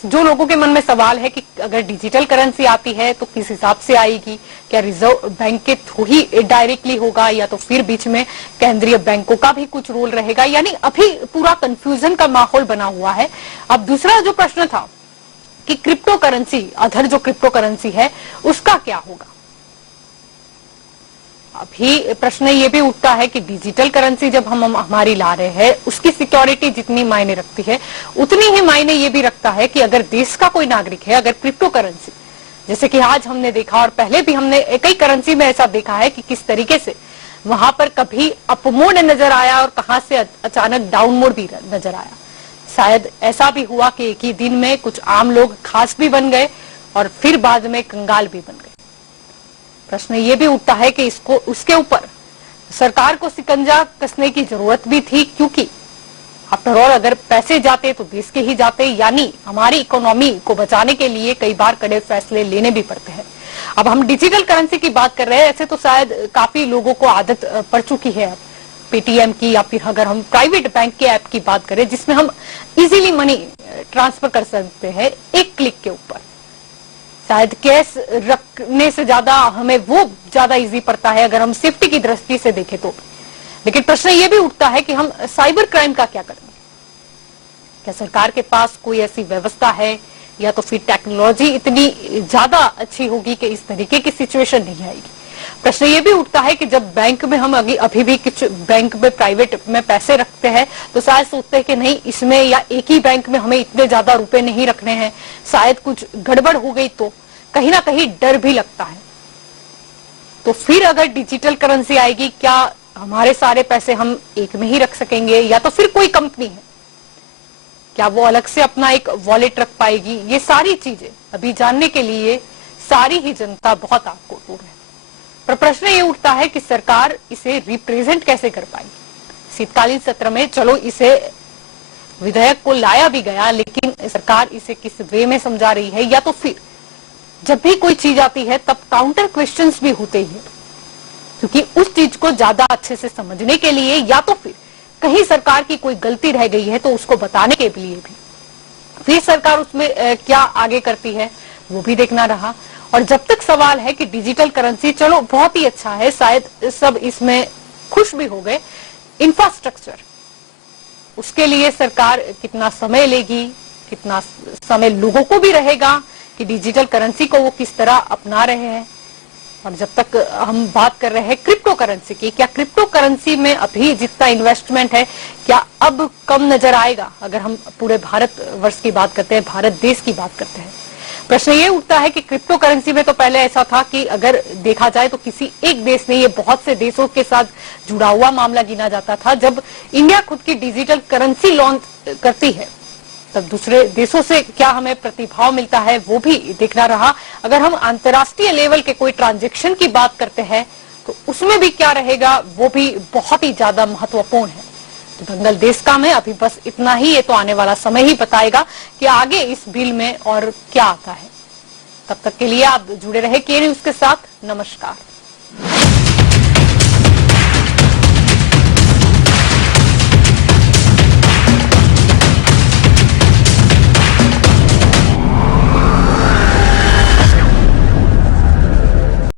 जो लोगों के मन में सवाल है कि अगर डिजिटल करेंसी आती है तो किस हिसाब से आएगी, क्या रिजर्व बैंक के थ्रू ही डायरेक्टली होगा, या तो फिर बीच में केंद्रीय बैंकों का भी कुछ रोल रहेगा, यानी अभी पूरा कंफ्यूजन का माहौल बना हुआ है। अब दूसरा जो प्रश्न था कि क्रिप्टो करेंसी, अदर जो क्रिप्टो करेंसी है उसका क्या होगा। अभी प्रश्न ये भी उठता है कि डिजिटल करेंसी जब हम हमारी ला रहे हैं, उसकी सिक्योरिटी जितनी मायने रखती है उतनी ही मायने ये भी रखता है कि अगर देश का कोई नागरिक है, अगर क्रिप्टो करेंसी, जैसे कि आज हमने देखा और पहले भी हमने कई करेंसी में ऐसा देखा है कि किस तरीके से वहां पर कभी अपमोड नजर आया और कहां से अचानक डाउनमोड भी नजर आया। शायद ऐसा भी हुआ कि एक ही दिन में कुछ आम लोग खास भी बन गए और फिर बाद में कंगाल भी बन गए। प्रश्न ये भी उठता है कि इसको, उसके ऊपर सरकार को शिकंजा कसने की जरूरत भी थी, क्योंकि आफ्टर ऑल अगर पैसे जाते तो देश के ही जाते, यानी हमारी इकोनॉमी को बचाने के लिए कई बार कड़े फैसले लेने भी पड़ते हैं। अब हम डिजिटल करेंसी की बात कर रहे हैं, ऐसे तो शायद काफी लोगों को आदत पड़ चुकी है पेटीएम की, या फिर अगर हम प्राइवेट बैंक के ऐप की बात करें जिसमें हम इजीली मनी ट्रांसफर कर सकते हैं एक क्लिक के ऊपर। शायद कैश रखने से ज्यादा हमें वो ज्यादा इजी पड़ता है अगर हम सेफ्टी की दृष्टि से देखें तो। लेकिन प्रश्न ये भी उठता है कि हम साइबर क्राइम का क्या करेंगे। क्या सरकार के पास कोई ऐसी व्यवस्था है, या तो फिर टेक्नोलॉजी इतनी ज्यादा अच्छी होगी कि इस तरीके की सिचुएशन नहीं आएगी। प्रश्न ये भी उठता है कि जब बैंक में हम अभी भी कुछ बैंक में प्राइवेट में पैसे रखते हैं तो शायद सोचते हैं कि नहीं, इसमें या एक ही बैंक में हमें इतने ज्यादा रुपए नहीं रखने हैं, शायद कुछ गड़बड़ हो गई तो कहीं ना कहीं डर भी लगता है। तो फिर अगर डिजिटल करेंसी आएगी, क्या हमारे सारे पैसे हम एक में ही रख सकेंगे, या तो फिर कोई कंपनी है क्या वो अलग से अपना एक वॉलेट रख पाएगी। ये सारी चीजें अभी जानने के लिए सारी ही जनता बहुत आकुल है। पर प्रश्न ये उठता है कि सरकार इसे रिप्रेजेंट कैसे कर पाएगी। शीतकालीन सत्र में चलो इसे विधेयक को लाया भी गया, लेकिन सरकार इसे किस वे में समझा रही है, या तो फिर जब भी कोई चीज आती है तब काउंटर क्वेश्चंस भी होते ही, क्योंकि उस चीज को ज्यादा अच्छे से समझने के लिए, या तो फिर कहीं सरकार की कोई गलती रह गई है तो उसको बताने के लिए भी फिर सरकार उसमें क्या आगे करती है वो भी देखना रहा। और जब तक सवाल है कि डिजिटल करेंसी चलो बहुत ही अच्छा है, शायद सब इसमें खुश भी हो गए, इंफ्रास्ट्रक्चर उसके लिए सरकार कितना समय लेगी, कितना समय लोगों को भी रहेगा कि डिजिटल करेंसी को वो किस तरह अपना रहे हैं। और जब तक हम बात कर रहे हैं क्रिप्टो करेंसी की, क्या क्रिप्टो करेंसी में अभी जितना इन्वेस्टमेंट है क्या अब कम नजर आएगा अगर हम पूरे भारत वर्ष की बात करते हैं, भारत देश की बात करते हैं। प्रश्न ये उठता है कि क्रिप्टो करेंसी में तो पहले ऐसा था कि अगर देखा जाए तो किसी एक देश ने, ये बहुत से देशों के साथ जुड़ा हुआ मामला गिना जाता था। जब इंडिया खुद की डिजिटल करेंसी लॉन्च करती है तब दूसरे देशों से क्या हमें प्रतिभाव मिलता है वो भी देखना रहा। अगर हम अंतर्राष्ट्रीय लेवल के कोई ट्रांजैक्शन की बात करते हैं तो उसमें भी क्या रहेगा वो भी बहुत ही ज्यादा महत्वपूर्ण है। दंगल देश का में अभी बस इतना ही। ये तो आने वाला समय ही बताएगा कि आगे इस बिल में और क्या आता है। तब तक के लिए आप जुड़े रहे के न्यूज के साथ। नमस्कार।